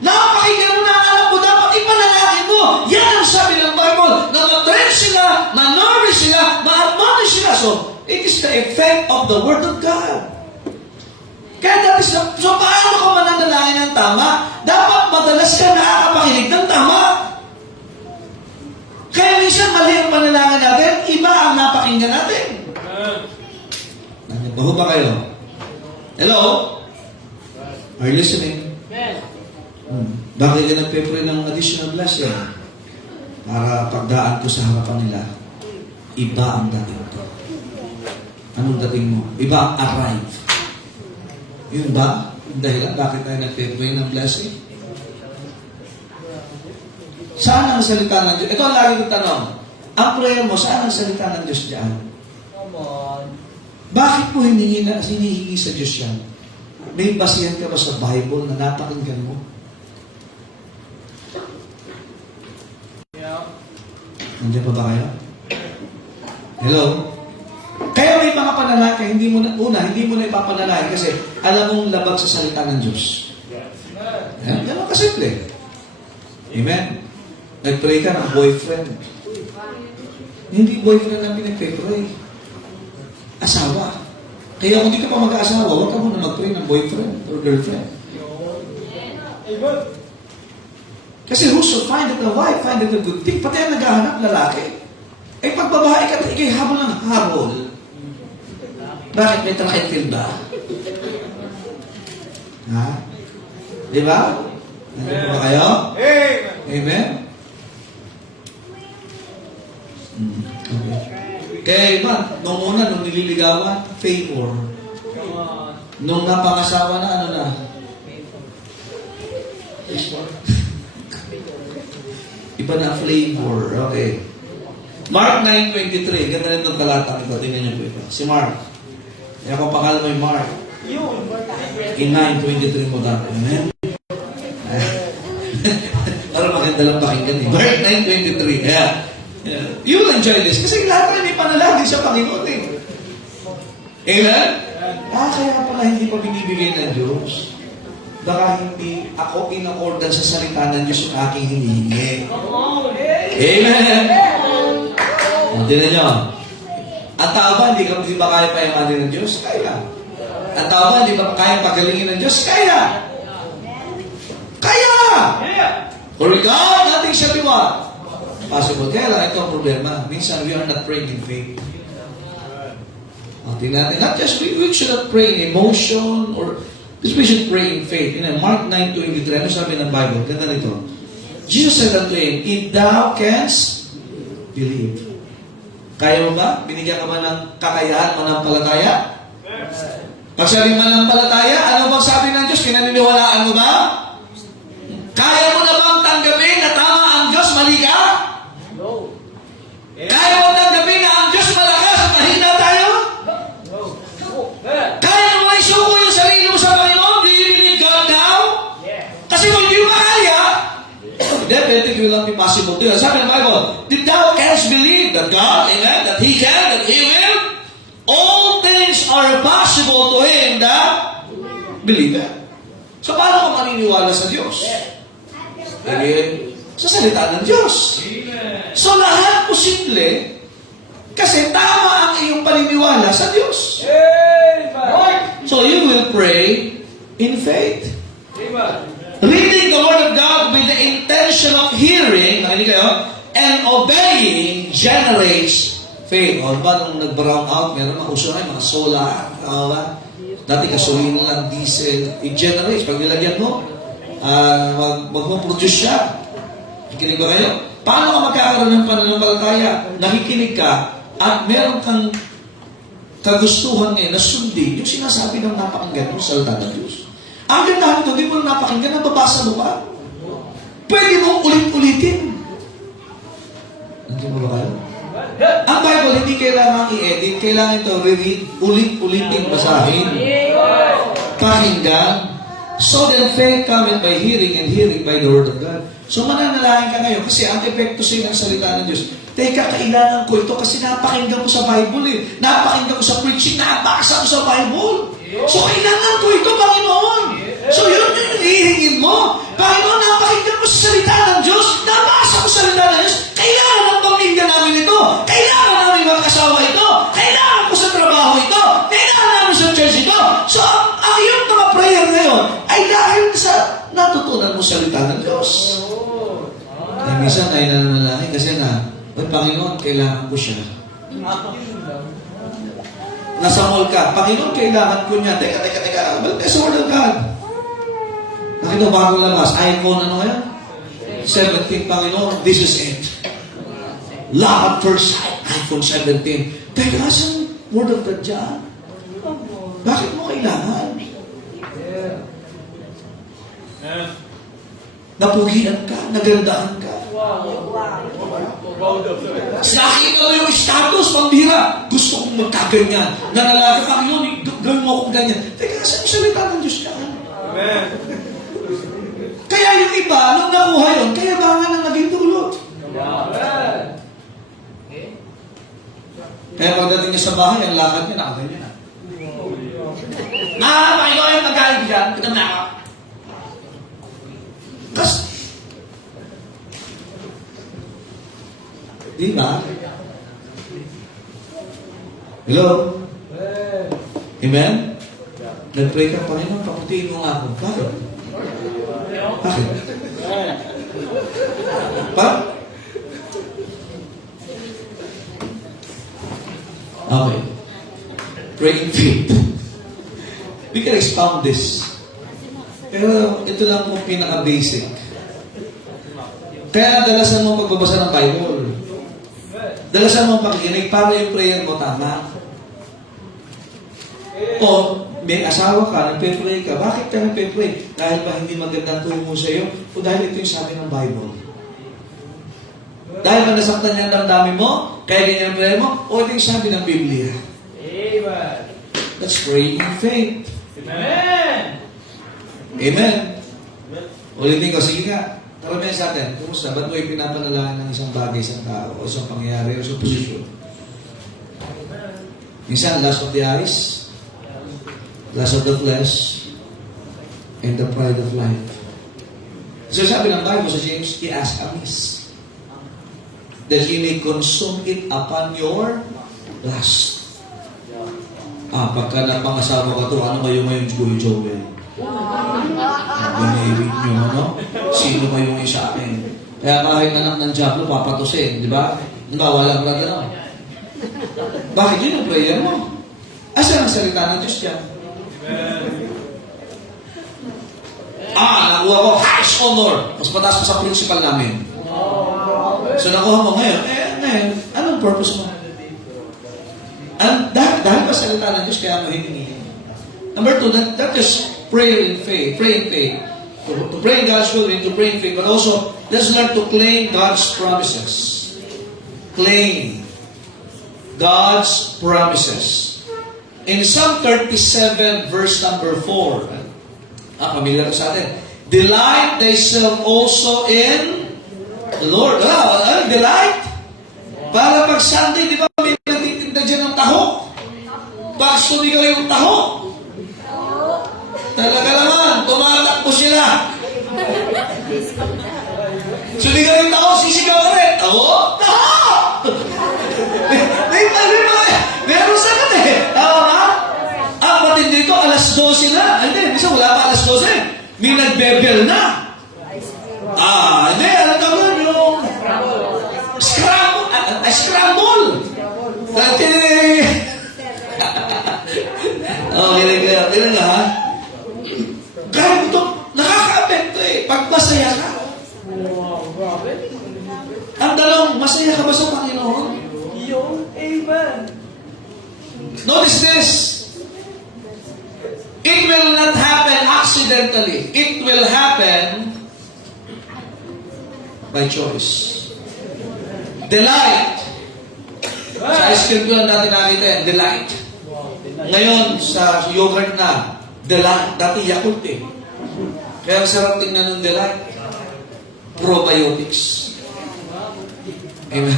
Napakinggan mo na ang anak mo, dapat ipanalangin mo. Yan ang sabi ng Bible, na ma-train sila, ma-nourish sila, ma-admonish sila. So, it is the effect of the Word of God. Kaya dati, so paano ka mananalangin ng tama? Dapat madalas ka nakakapakinig ng tama. Kaya minsan mali ang panalangin natin, iba ang napakinggan natin. Nandiyan ba kayo? Hello? Are you listening? Bakit ka nagpe-pray ng additional blessing? Para pagdaan ko sa harapan nila, iba ang dating ko. Anong dating mo? Iba ang arrive. Yun ba? Yung dahilan, bakit tayo nagpe-pray ng blessing? Saan ang salita ng Diyos? Ito ang lagi kong tanong. Ang prayer mo, saan ang salita ng Diyos dyan? Come on. Bakit mo hinihingi sa Diyos yan? May basihan ka ba sa Bible na napakinggan mo? Yeah. Nandiyan pa ba kayo? Hello? Kaya may mga panalangin, hindi mo na ipapanalangin kasi alam mong labag sa salita ng Diyos. Yan, ganun kasimple. Amen? Nag-pray ka ng boyfriend. Hindi boyfriend ang pinag-pray. Asawa. Kaya kung di ka pa mag-aasawa, huwag ka muna mag-pray ng boyfriend or girlfriend. Kasi who should find it a wife, find it a good thing. Pati ang naghahanap lalaki. Eh pag babae ka, ikay habol ng habol. Bakit may track and field ba? Ha? Di ba? Nandito ba kayo? Amen? Okay. Kaya iba, nung nililigawan, favor. Nung napangasawa na, ano na? Iba na flavor. Okay. Mark 9:23. Ganda rin itong talatang ito. Tingnan niyo po ito. Si Mark. Kaya kung pangalan mo yung Mark. In 9:23 mo dati. Amen? Para maganda lang pakinggan eh. Mark 9:23. Yeah. You will enjoy this. Kasi lahat na may panalangin sa Panginoon eh. Amen? Kaya pala hindi pa binibigay ng Diyos. Baka hindi ako in accordance sa salita ng Diyos yung aking hinihingi. Amen? Tignan nyo. Ang tao ba, hindi ba kaya payamanin ng Diyos? Kaya. Ang tao ba, hindi ba kaya pagalingin ng Diyos? Kaya. Or with God, nothing shall be what? Possible. Kaya lang, ito ang problema. Minsan, we are not praying in faith. Tingnan natin, not just, we should not pray in emotion, or we should pray in faith. Mark 9:23, ano sabi ng Bible? Ganda nito. Jesus said unto him, if thou canst believe. Kaya mo ba? Binigyan ka ba ng kakayahan o ng palataya? Pag sabi manampalataya, ano bang sabi ng Diyos? Pinaniniwalaan mo ba? Kaya mo na bang tanggapin na tama ang Diyos, mali ka? No. Kaya mo tanggapin na ang Diyos malakas at mahina tayo? No. Kaya mo ba isuko yung sarili mo sa Panginoon? Do you believe God now? Yeah. Kasi kung hindi mo makaya, definitely will not be possible to you. Sabi ng Bible, did thou canst believe that God, amen, that He can, that He will? All things are possible to him that believe. So, paano ka maniniwala sa Diyos? Again, sa salita ng Diyos. So, lahat posible kasi tama ang iyong paniniwala sa Diyos. Amen. So, you will pray in faith. Amen. Reading the Word of God with the intention of hearing, nakinig kayo, and obeying generates faith. O ba, nung nag-brown out, meron mga uso na mga solar, dati gasolina lang, diesel, it generates. Pag nilagyan mo, mag-produce siya. Nakikinig ba kayo? Paano ka magkakaroon ng pananampalataya? Nakikinig ka, at meron kang kagustuhan na sundin yung sinasabi ng napakinggan mo sa salita ng Diyos. Ang ganda nito, hindi mo na napakinggan, nababasa mo pa. Pwede mo ulit-ulitin. Hindi mo ba kayo? Ang Bible, hindi kailangan i-edit. Kailangan ito reread, ulit-ulitin basahin. Pakinggan. So then faith cometh by hearing, and hearing by the Word of God. So mananalangin ka ngayon kasi ang epekto sa iyo ng salita ng Diyos. Teka, kailangan ko ito kasi napakinggan ko sa Bible eh. Napakinggan ko sa preaching, nabasa ko sa Bible. So kailangan ko ito, Panginoon. So yun yung hihingin mo. Panginoon, napakinggan ko sa salita ng Diyos. Nabasa ko sa salita ng Diyos. Kailangan ang pamilya namin ito. Kailangan namin magkasawa ito. Kailangan ko sa trabaho ito. Kailangan namin sa church ito. So ang iyong mga prayer ngayon ay dahil sa natutunan mo sa salita ng Diyos. Ay, minsan ay nananalangin kasi Panginoon, kailangan ko siya. Nasa mall ka, Panginoon, kailangan ko niya. Teka. Balik sa Word of God. Nakita bago labas, iPhone ano yan? 17, Panginoon, this is it. Love at first sight, iPhone 17. Teka, saan Word of God dyan? Bakit mo kailangan? Napugian ka, nagandaan ka. Nakita mo yung status, pambira. Gusto kong magkaganyan. Nanalaga, Panginoon, gawin mo akong ganyan. Teka, saan yung salita ng Diyos ka? Amen. Kaya yung iba, nung nakuha yun, kaya baka na naging dulot. Amen. Kaya pagdating niya sa bahay, ang lakad niya, nakaganyan na. Panginoon, yung nagkain dyan, kitang na ako. Kasi, di ba? Hello? Amen? Nag-pray ka, Panginoon, paputiin mo nga ako. Bakit? Bakit? Okay. Pray in faith. We can expound this. Pero ito lang po pinaka-basic. Kaya dalasan mo pagbabasa ng Bible. Dalasan mo pakikinig para yung prayer mo tama. O may asawa ka, nagpe-pray ka. Bakit ka nagpe-pray? Dahil ba hindi magandang tungo sa iyo? O dahil ito yung sabi ng Bible? Dahil ba nasaktan niya ang damdamin mo? Kaya ganyan ang prayer mo? O ito yung sabi ng Biblia? Amen. Let's pray in faith. Amen. Amen. Ulitin ko, sige nga. Karamihan sa atin, kumusta? Ba't mo ipinapanalangin ng isang bagay, isang tao, o isang pangyayari, o isang posisyon? Minsan, lust of the eyes, lust of the flesh, and the pride of life. So sabi ng Bible sa James, i-ask amiss, that you may consume it upon your lust. Pagka napangasawa ka to, ano kayo ngayon, Kuya Joel? Ganibig nyo, ano? Sino ba yung isa akin? Kaya kahit anak ng Diablo, papatusin, di ba? Walang na gano'n. Bakit yun ang prayer mo? Asan ang salita ng Diyos dyan? Nakuha ko, highest honor. Mas mataas pa sa principal namin. So nakuha mo ngayon, ngayon, anong purpose mo? Dahil ba salita ng Diyos, kaya mo hiningi. Number 2, that is prayer in faith. Pray in faith. To pray in God's will, to pray in faith. But also, let's learn to claim God's promises. Claim God's promises. In Psalm 37, verse number 4, familiar sa atin. Delight thyself also in the Lord. Delight. Para pag Sunday, di ba may nagtitinda dyan ng taho? Pag sumigaw yung taho, talaga naman, tumatakbo sila. Sumigaw yung taho, sisigaw ka rin. Taho? Taho! Meron sa kat eh. Tama ba? Matindi ito, alas 12 na. Hindi, bisa wala pa alas 12. May nagbebel na. Hindi, alam ka ba yung scramble. Dati, ganun nga ha. Kahit ito, nakaka-apekto eh. Pag masaya ka. Ang dalawang, masaya ka ba sa Panginoon? Amen. Notice this. It will not happen accidentally. It will happen by choice. Delight. Sa ice cream ko lang dati nakita yan, delight. Ngayon, sa yogurt na, delight. Dati Yakult eh. Kaya ang sarap tingnan ng delight. Probiotics. Amen.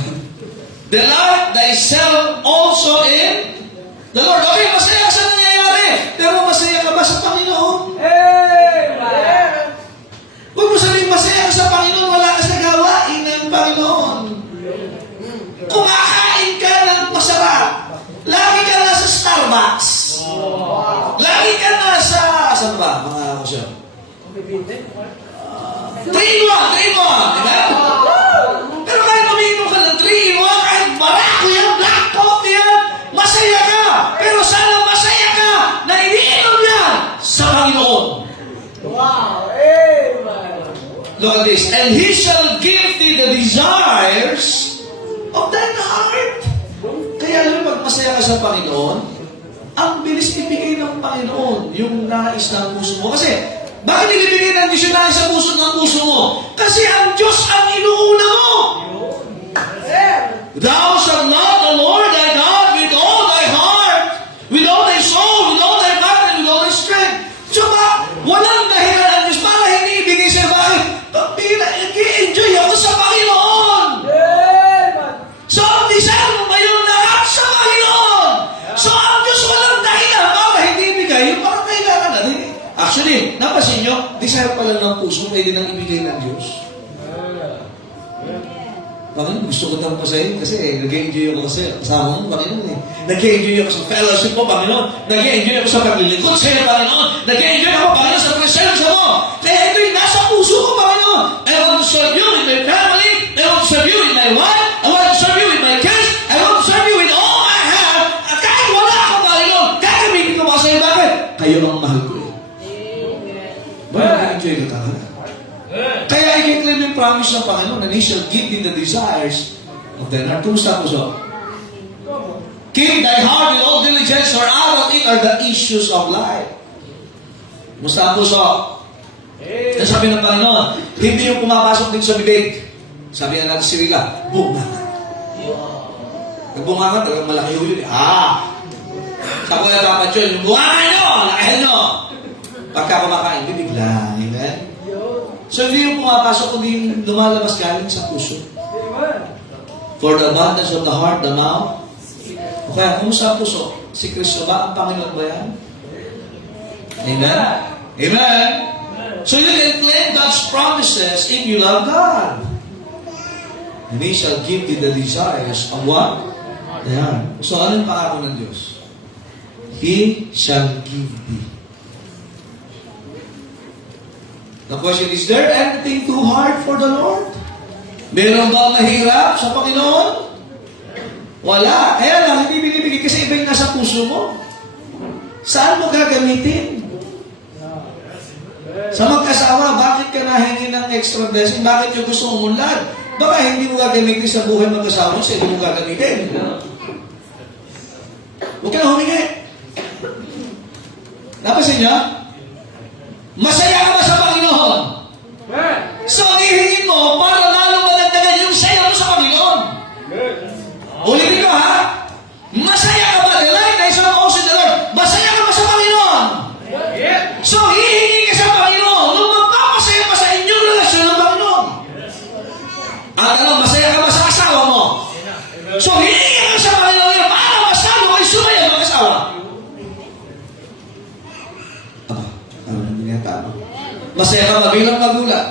Delight thyself also in the Lord. Okay, masaya ka sa nangyayari. Pero masaya ka ba sa Panginoon? Amen. Huwag mo sabihin masaya ka sa Panginoon, wala ka sa gawain ng Panginoon. Kumakain ka ng masarap. Lagi ka na sa Starbucks. Lagi ka na sa... Saan ba, mga kusyon? 3-in-1. Diba? Pero kahit umiinom ka ng 3-in-1, kahit barako yan, black coffee yan, masaya ka. Pero sana masaya ka na iniinom yan sa Panginoon. Wow. Amen. Look at this. And He shall give thee the desires of thine heart. Kaya alam mo, pag masaya ka sa Panginoon, ang bilis ibigay ng Panginoon yung nais ng puso mo. Kasi, bakit ibibigay ng Diyos yung nais sa puso ng puso mo? Kasi ang Diyos ang inuuna mo. Thou shalt love the Lord thy God with all thy heart, with all thy soul, with all thy mind, and with all thy strength. So ba, walang dahilan ang Diyos para hindi ibigay sa'yo. Bakit? Nag-i-enjoy ako sa Panginoon. So, ang desire mo ngayon lahat sa Panginoon. So, ang Diyos walang dahilan para hindi ibigay yung parang kailangan natin. Actually, napasin nyo, desire pa lang ng puso, pwede nang ibigay ng Diyos. Bakit? Gusto ko lang pasayin kasi nag-enjoy ako kasi kasama mo, Panginoon eh. Nag-enjoy ako sa fellowship mo, Panginoon. Nag-enjoy ako sa paglilingkod sa iyo, Panginoon. Nag-enjoy ako, Panginoon, sa presensya mo. Kaya ito yung nasa puso ko, Panginoon. I want to serve you with my family. I want to serve you with my wife. I want to serve you with my kids. I want to serve you with all I have. At kahit wala ako, Panginoon, gagamitin ko ba sa iyo? Bakit? Kayo ang mahal ko eh. Ba, nag-enjoy ka talaga. Kaya i-claim yung promise ng Panginoon and He shall give thee the desires of thine heart. Kumusta po so? Keep thy heart with all diligence, for out of it are the issues of life. Kumusta po so? Ang sabi ng Panginoon, hindi yung pumapasok din sa bibig. Sabi na natin si Rika, bunga. Nagbunga ka, talagang malaki yun. Sabi na dapat yun, yung bunga nyo, lakahin nyo. Pagka kumakain, bibig lang. Amen? So, hindi yung pumapasok, kundi yung lumalabas galing sa puso. For the abundance of the heart, the mouth. Okay, kumusta ang puso? Si Kristo ba? Ang Panginoon ba yan? Amen? Amen? So, you can claim God's promises if you love God. And He shall give thee the desires of what? Ayan. So, ano yung pangako ng Diyos? He shall give thee. The question, is there anything too hard for the Lord? Meron bang mahirap sa Panginoon? Wala. Kaya lang, hindi binibigay kasi iba yung nasa puso mo. Saan mo gagamitin? Sa mag-asawa, bakit ka nahingi ng extra blessing? Bakit yung gusto mong umunlad? Baka hindi mo gagamitin sa buhay mag-asawa sa hindi mo gagamitin. Huwag ka na humingi. Napasin niya? Masaya ka ba sa Panginoon? So, ang hihingin mo para lalong madagdagan yung saya mo sa Panginoon. Ulitin ko ha? Masaya ka ba? The light that is on also the Lord. Masaya ka ba sa Panginoon? So, hihingi ka sa Panginoon nung magpapasaya pa sa inyong relasyon ng Panginoon. At ano, masaya ka ba sa asawa mo? So, hihingi ka sa Panginoon yun para mas lalo kayo sumaya mag-asawa. Hindi nga tama. Masaya ka ba bilang magulang?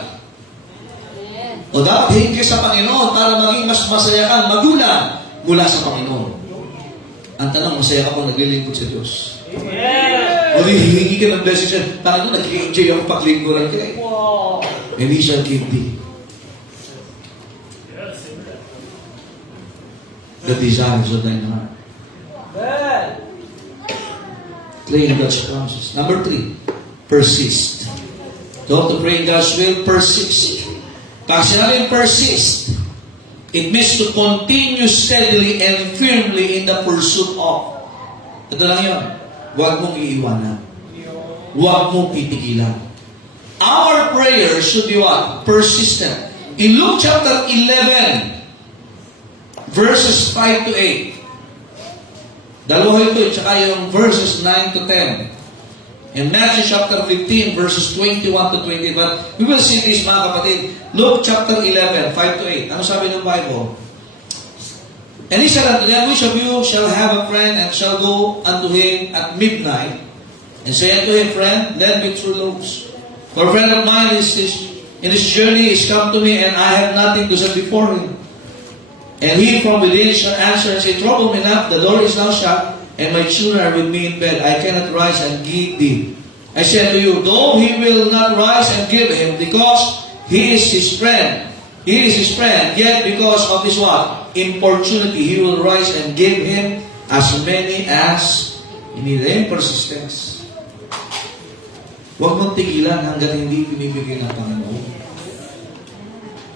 O dapat hihingi ka sa Panginoon para maging mas masaya kang magulang mula sa Panginoon. Ang tanong, masaya ka bang naglilingkod sa Diyos? O di, hihingi ka ng blessing siya. Panginoon, nag-enjoy ako paglingkuran ka eh. And He shall give thee the desires of thine heart. Claim God's promises. Number 3, persist. Don't to pray in God's will, persist. Pag sinabing persist, it means to continue steadily and firmly in the pursuit of. Ito lang yun. Huwag mong iiwanan. Huwag mong pitigilan. Our prayer should be what? Persistent. In Luke chapter 11, verses 5 to 8. Dalawa ito, tsaka yung verses 9 to 10. In Matthew chapter 15, verses 21 to 20. But we will see this, mga kapatid. Luke chapter 11, 5 to 8. Ano sabi ng Bible? And he said unto them, which of you shall have a friend and shall go unto him at midnight, and say unto him, friend, lend me 2 loaves. For a friend of mine in this journey is come to me, and I have nothing to set before him. And he from within shall answer and say, trouble me not, the door is now shut, and my children are with me in bed. I cannot rise and give thee. I say unto you, though he will not rise and give him, because he is his friend, yet because of his what? Importunity, he will rise and give him as many as he needs. Persistence. Huwag mong tigilan hanggat hindi pinibigay ng Panginoon.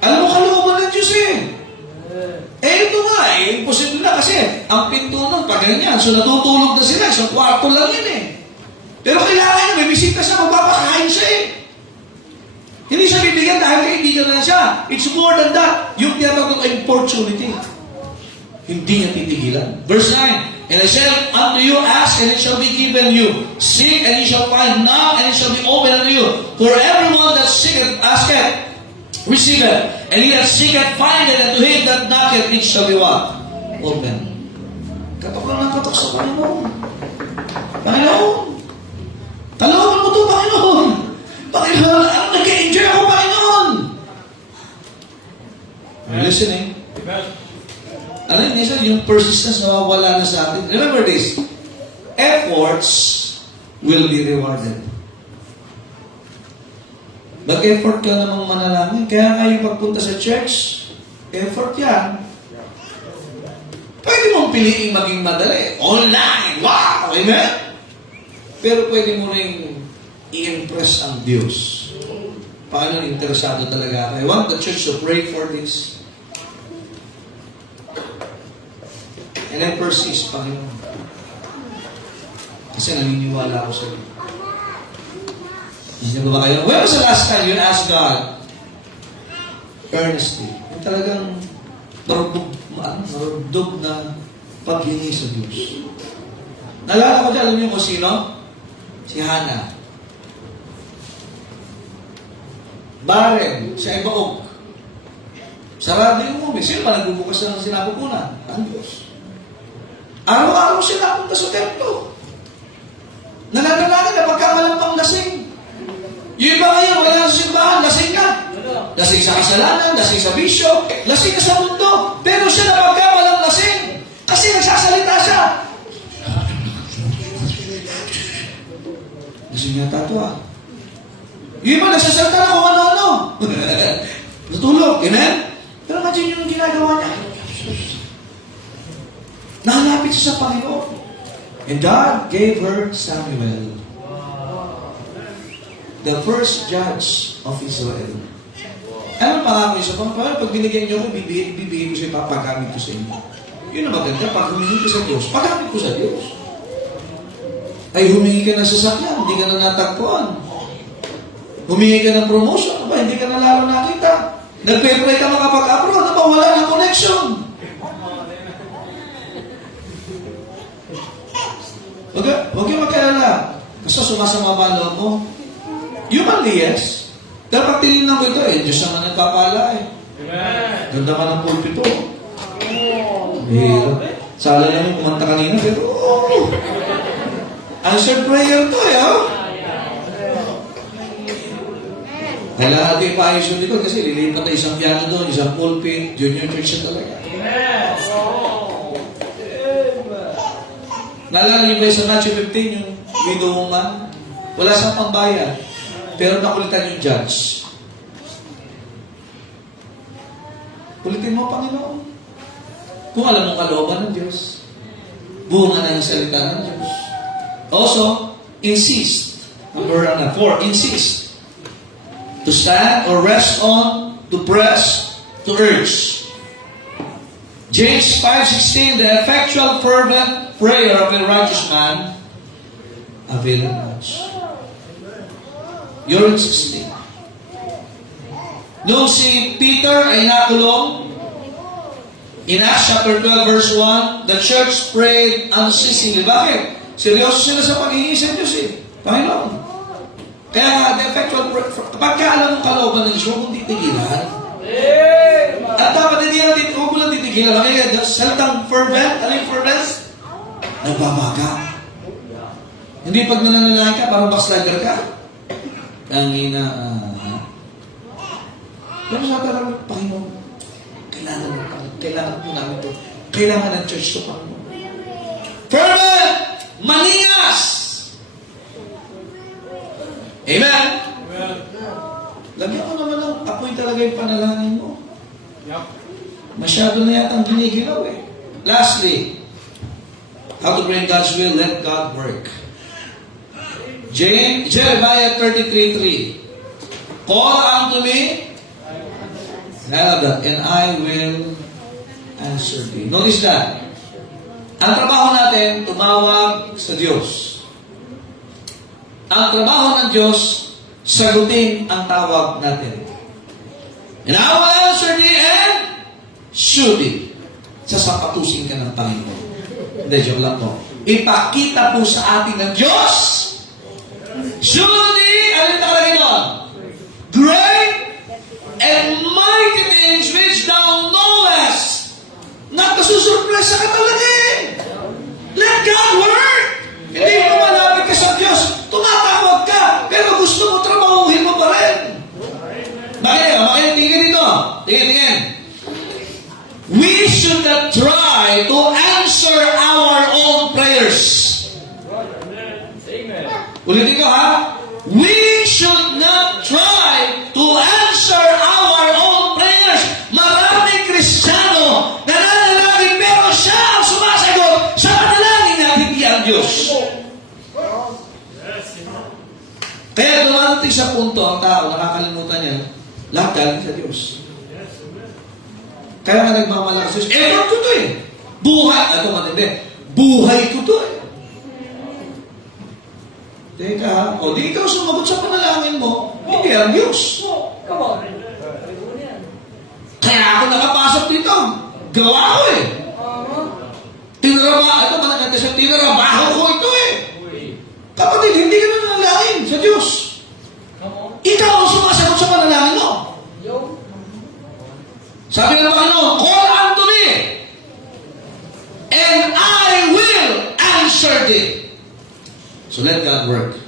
Alam mo, kalooban ng Diyos eh. Ito nga eh, imposible na kasi ang pinto nun, pag ganyan, so natutulog na sila, sa kwarto lang yun eh. Pero kailangan niya, may bisita siya, magpapakain siya eh. Hindi siya bibigyan dahil kaibigan na siya. It's more than that. Yung tinatawag ng opportunity. Hindi niya titigilan. Verse 9, and I said unto you, ask and it shall be given you. Seek and you shall find. Knock and it shall be opened unto you. For everyone that seeketh, asketh, receiveth. And he that seeketh, findeth, and to him that knocketh, it shall be what? Open. Katok lang ng katok sa Panginoon. Panginoon. Talawin mo ito, Panginoon. Panginoon, ano nag-enjoy ako, Panginoon? Are you listening? Ano yun, minsan yung persistence nawawala na sa atin. Remember this, efforts will be rewarded. Mag-effort ka namang manalangin. Kaya nga yung pagpunta sa church, effort yan. Pwede mong piliin maging madali. Online! Wow! Amen? Pero pwede mo rin i-impress ang Diyos. Paano interesado talaga? I want the church to pray for this. And then persist, Panginoon. Kasi naniniwala ako sa iyo. Hindi ba kayo? When was the last time you asked God earnestly? Yung talagang narugdog na paghingi sa Diyos. Nalala ko dyan, alam niyo kung sino? Si Hannah. Barren, siya ay baog. Sarado yung mumi. Sino ba nagbubukas na ng sinapupunan? Ang Diyos. Araw-araw siya napunta sa templo. Nananalangin na pagkakalampang lasing. Yung iba ngayon, wala na sa simbahan, lasing ka. Lasing sa kasalanan, lasing sa bisyo, lasing ka sa mundo. Pero siya na pagkakalang lasing. Kasi nagsasalita siya. Lasing yata ito ah. Yung iba, nagsasalta na kung ano-ano. Natulog. Amen? Pero imagine yung ginagawa niya. Nakalapit siya sa Panginoon. And God gave her Samuel, the first judge of Israel. Ano pangako niya sa Panginoon? Pag binigyan niyo ako, bibigay ko sa iyo, papagamit ko sa inyo. Yun ang maganda. Pag humingi ka sa Diyos, pagamit ko sa Diyos. Ay, humingi ka ng sasakyan, hindi ka na natagpuan. Humingi ka ng promotion, ba, hindi ka na lalo nakita. Nagpe-pray ka makapag-abroad, na wala ng connection. Huwag yung magkalala. Kasi sumasama ba ang loob mo? Humanly, yes. Dapat tinignan ko ito eh. Diyos naman nagpapala eh. Ganda ka ng pulpito. Sala namin kumanta kanina, pero answered prayer to eh, oh. Kailangan natin ipaayos yun dito kasi lilipat na isang piano doon, isang pulpit, junior church na talaga. Naalala niyo ba sa Matthew 15, yung widow man? Wala siyang pambayad, pero nakulitan yung judge. Kulitin mo, Panginoon. Kung alam mong kalooban ng Diyos, bunga na yung salita ng Diyos. Also, insist. Number 4, insist. To stand or rest on, to press, to urge. James 5:16, the effectual fervent prayer of a righteous man availeth much. You're insisting. Nung si Peter ay nakulong, in Acts chapter 12 verse 1, the church prayed unceasingly. Bakit? Seryoso sila sa paghingi sa Diyos eh. Panginoon. Kaya nga, the effectual prayer, kapag alam ng kalooban ng Diyos, huwag mong titigilan. At dapat hindi natin, huwag mo lang titigilan. Kaya salitang fervent, ano yung fervent? Nagbabaga. Hindi pag nananalangin ka, parang backslider ka. Tangina, pero sabi ka lang, Panginoon, kailangan po namin ito. Kailangan ng church ito, Panginoon. Fervent! Manias! Amen? Lagyan mo naman ng apoy talaga yung panalangin mo. Masyado na yata ang ginigilaw eh. Lastly, how to bring God's will, let God work. Jeremiah 33:3. Call unto me, and I will answer thee. Notice that. Ang trabaho natin, tumawag sa Diyos. Ang trabaho ng Diyos, sagutin ang tawag natin. And I will answer thee and surely. Sasapatusin ka ng Panginoon. Hindi, joke lang po. Ipakita po sa atin ng Diyos. Surely, ano yung nakalagay doon? Great and mighty things which thou knowest. Nagkasusurpresa ka talaga eh. Let God work. Hindi mo malapit ka sa Diyos. Tumatawag ka. Pero gusto mo trabahuhin mo pa rin. Bakit? Tingin dito. Tingin. We should not try to answer our own prayers. Ulitin ko ha. We should not try to answer our own prayers. Maraming Kristiyano na nananalangin pero siya ang sumasagot sa panalangin at hindi ang Diyos. Kaya dumarating sa punto ang tao, nakakalimutan niya, lahat galing sa Diyos. Kaya nga nagmamalakas sa Diyos, effort ko to eh. Buhay, ito matindi, buhay ko to eh. Teka, o di ikaw sumagot sa panalangin mo, hindi ang Diyos. Come on. Kaya ako nakapasok dito, gawa ko eh. Tinarabaho ko ito eh. Kapatid, hindi ka na nanalangin sa Diyos. Ikaw ang sumasagot sa panalangin mo. Sabi ng Panginoon, call unto me, and I will answer thee. So let God work.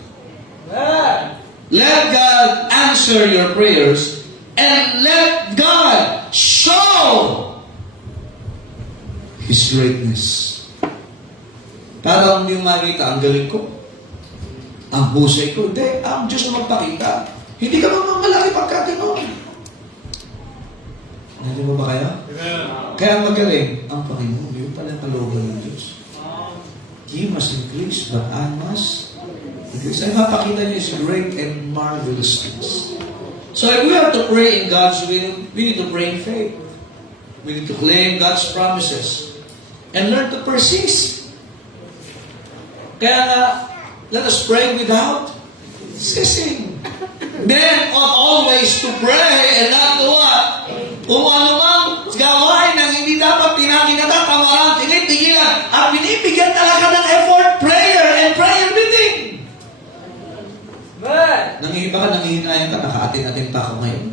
Let God answer your prayers, and let God show His greatness. Parang hindi makita, ang galing ko, ang husay ko. Hindi, ang Diyos na magpakita. Hindi ka mamamalaki pagka gano'n. Nandito mo ba kayo? Kaya ang magaling, ang Panginoon, yun pala ang kalooban ng Diyos. He must increase, but I must increase. Ay mapakita niyo is great and marvelous things. So if we have to pray in God's will, we need to pray in faith. We need to claim God's promises and learn to persist. Kaya nga, let us pray without ceasing. Men ought always to pray and not to what? Kung ano mang gawain ng hindi dapat tinatamaran, tinitigilan, at binibigyan talaga ng effort, prayer and prayer meeting. Amen. Nangihinayan ka, nakaatin-atin pa ako ngayon.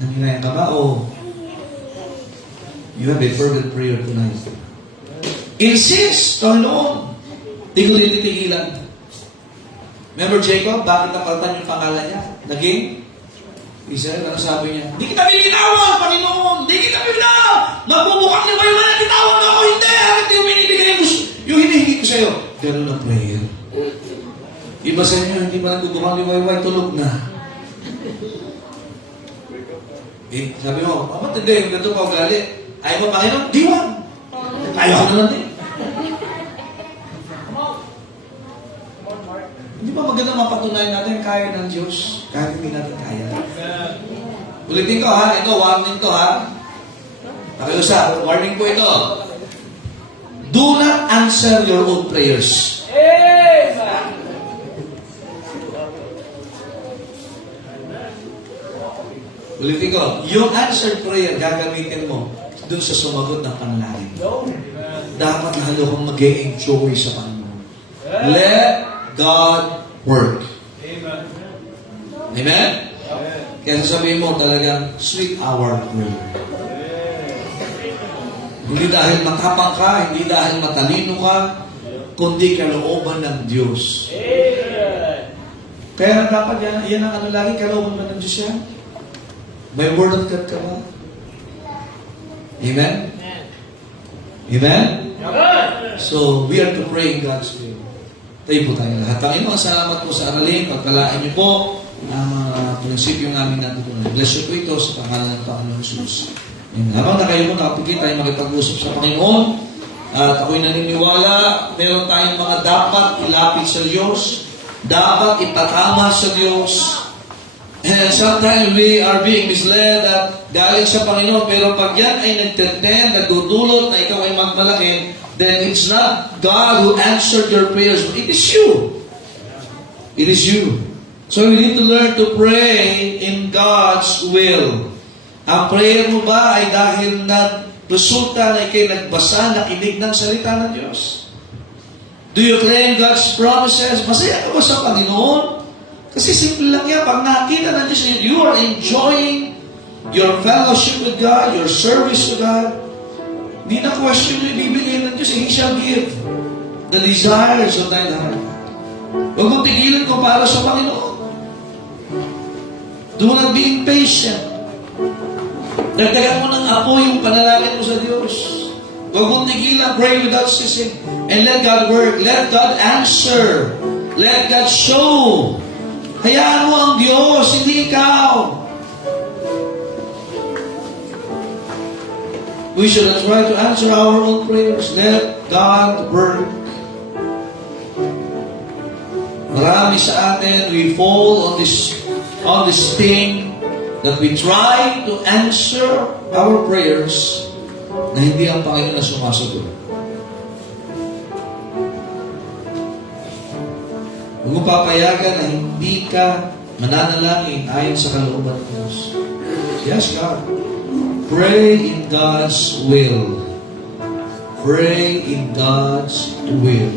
Nangihinayan ka ba? O you have a fervent prayer tonight. Insist, Panginoon. Di ko din titigilan. Remember Jacob? Bakit napalitan yung pangalan niya? Naging Israel, ano sabi niya? Di kita binitawan, Panginoon! Di kita binitawan! Magbubukang niyo kayo na kitawan ako! Hindi! Bakit yung binibigay yung hinihingi ko sa'yo? Ganun ang prayer. Iba sa inyo, hindi pa nagbubukang liwayway, tulog na. Eh, sabi mo, ba't hindi yung ganito ka ugali? Ayaw mo, Panginoon? Diwan! Ayaw ko naman din. Hindi ba maganda mapatunayan natin kaya ng Diyos? Kahit hindi natin kaya. Ulitin ko ha, ito, warning to ha. Nakiusap, warning po ito. Do not answer your own prayers. Amen. Ulitin ko, yung answered prayer, gagamitin mo dun sa sumagot ng panalangin. No. Dapat lalo kang mag-e-enjoy sa Panginoon. Let God work. Amen. Amen? Kaya sasabihin mo talagang, sweet hour prayer. Hindi dahil matapang ka, hindi dahil matalino ka, kundi kalooban ng Diyos. Amen. Kaya dapat yan ang ano lagi, kalooban ba ng Diyos yan? May word of God ka ba? Amen? Amen? So, we are to pray in God's will. Tayo po tayo lahat. Panginoon, salamat po sa aralin. Pagkalaan niyo po ang prinsipyo namin natutunan. Bless you po ito sa pangalan ng Panginoon Jesus. Amen. Habang na kayo po nakapagin tayo makipag-usap sa Panginoon, at ako'y naniniwala, meron tayong mga dapat ilapit sa Diyos, dapat ipatama sa Diyos. And sometimes we are being misled at galing sa Panginoon, pero pag yan ay nagtenten, nagdudulot na ikaw ay magmalaki, then it's not God who answered your prayers, but it is you. It is you. So we need to learn to pray in God's will. Ang prayer mo ba ay dahil na resulta na ikay nagbasa, nakinig ng salita ng Diyos? Do you claim God's promises? Masaya ka ba sa Panginoon? Kasi simple lang yan. Pag nakita ng Diyos, you are enjoying your fellowship with God, your service to God. Di na question yung ibibigay ng Diyos. He shall give the desires of thine heart. Huwag mong tigilan ko para sa Panginoon. Do not be impatient. Dagdagan mo ng apoy yung panalangin mo sa Diyos. Huwag mong tigilan. Pray without ceasing. And let God work. Let God answer. Let God show. Hayaan mo ang Diyos, hindi ikaw. We should not try to answer our own prayers. Let God work. Marami sa atin, we fall on this thing that we try to answer our prayers na hindi ang Panginoon na sumasagot. Huwag mo papayagan na hindi ka mananalangin ayon sa kalooban ng Diyos. Yes, God. Pray in God's will. Pray in God's will.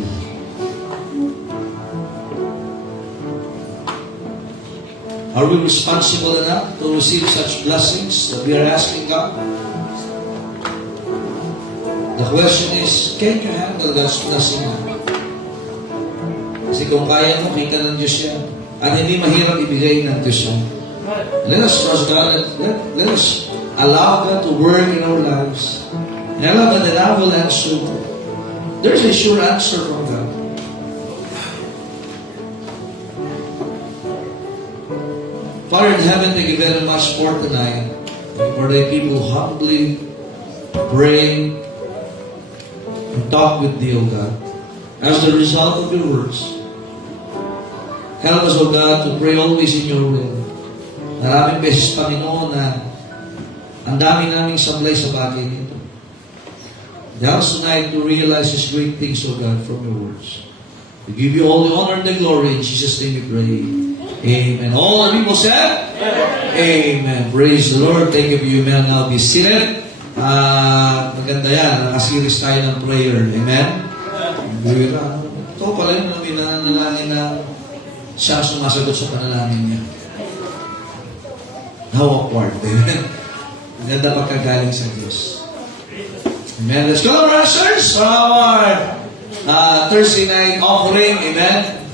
Are we responsible enough to receive such blessings that we are asking God? The question is, can you handle God's blessing? Kasi kung kaya mo, kita ng Diyos yan. At hindi mahirap ibigay ng Diyos yan. Let us trust God. Let us allow God to work in our lives. And allow God that I will answer. There's a sure answer from God. Father in heaven, thank you very much for tonight. For the people humbly pray and talk with thee, O God. As the result of your words, help us, O God, to pray always in your will. Maraming beses, Panginoon, na ang dami naming sablay sa bagay nito. Help us tonight to realize these great things, O God, from your words. We give you all the honor and the glory. In Jesus' name we pray. Amen. All the people said? Amen. Praise the Lord. Thank you. You may now be seated. Maganda yan. Nakasiris tayo ng prayer. Amen? Ito pala yung pinanalangin na siya sumasagot sa panalangin niya. How awkward. Amen? Maganda pagkagaling sa Diyos. Amen. Let's go, brothers. Our Thursday night offering. Amen.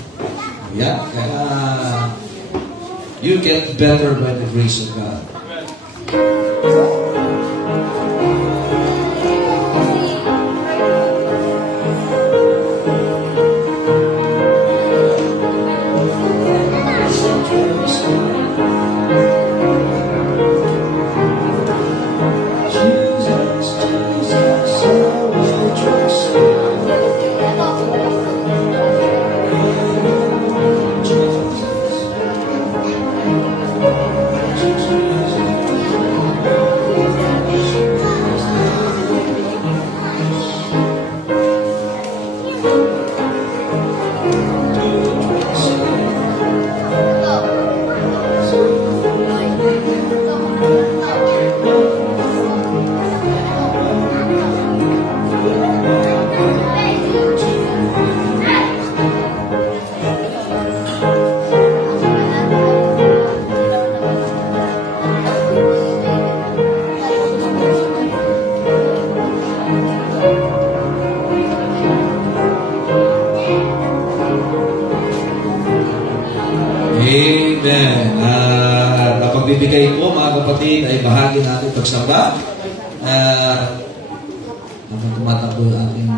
Yeah. You get better by the grace of God. Amen. Pagbibigay po, mga kapatid, ay bahagi natin pagsamba. Habang tumatakbo ang ating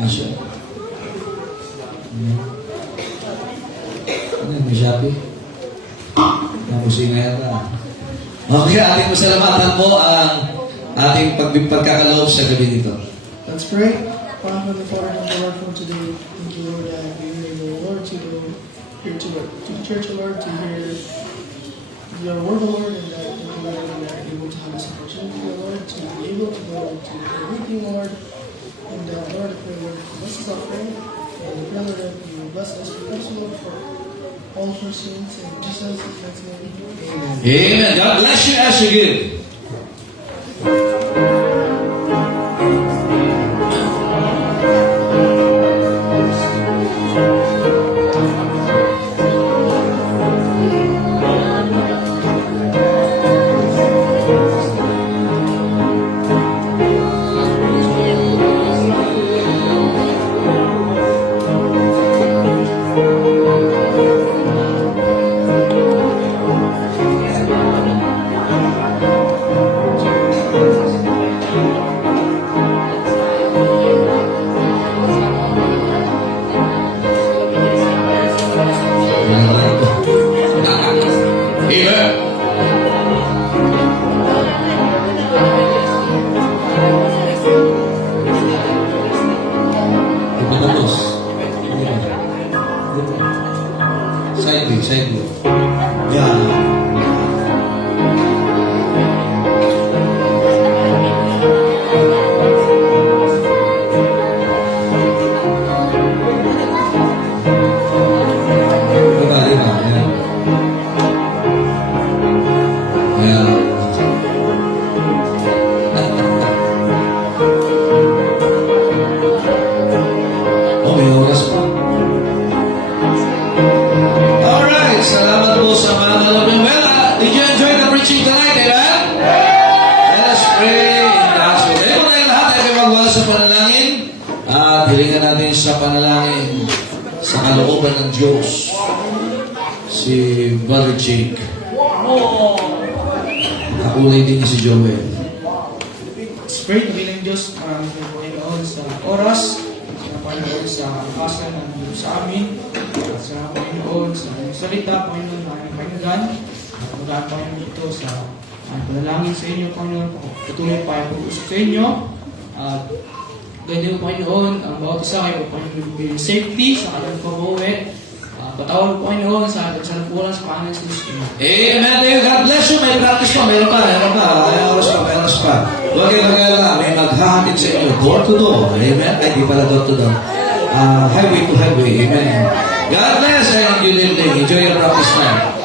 asya. Ano yung Shopee? Namusin nga yata. Okay, ating pasalamatan po ang ating pagkakaloob sa gabi nito. Let's pray. Father, the Father, and the Lord, from today, thank you, Lord, that we hear your Lord to go here to the church, Lord, to hear your word, Lord, and that we are able to have this opportunity, Lord, to be able to go to the meeting, Lord, and Lord, I pray, Lord, bless us our prayer, and we pray, Lord, that you bless us, we bless you, Lord, for all of our sins, and Jesus' next name, amen. Amen. God bless you as you give. Side view. Yeah. Hilingan natin sa panalangin sa kalooban ng Diyos si Brother Jake. Kakulay din si Joel. Let's pray. Bilang Diyos, maraming Panginoon sa oras, sa Panginoon sa kasan ng Diyos sa amin, sa Panginoon sa salita, Panginoon na aming pakinggan. mag-aag pa kayo dito sa panalangin sa inyo, Panginoon. Patuloy pa yung pag-usap sa inyo. At ganyan po, Panginoon, ang bawat isa kayo, Panginoon, bigyan safety sa kanilang pag-uwi. Patawag po, Panginoon, sa napulang sa pangalan sa Diyos. Amen. God bless you. May practice pa. Meron pa. May oras pa. Huwag kayo mag-alala. May maghahatid sa inyo. Door to door. Amen. Ay, di pala door to door. Highway to highway. Amen. God bless. And you live. Enjoy your practice time.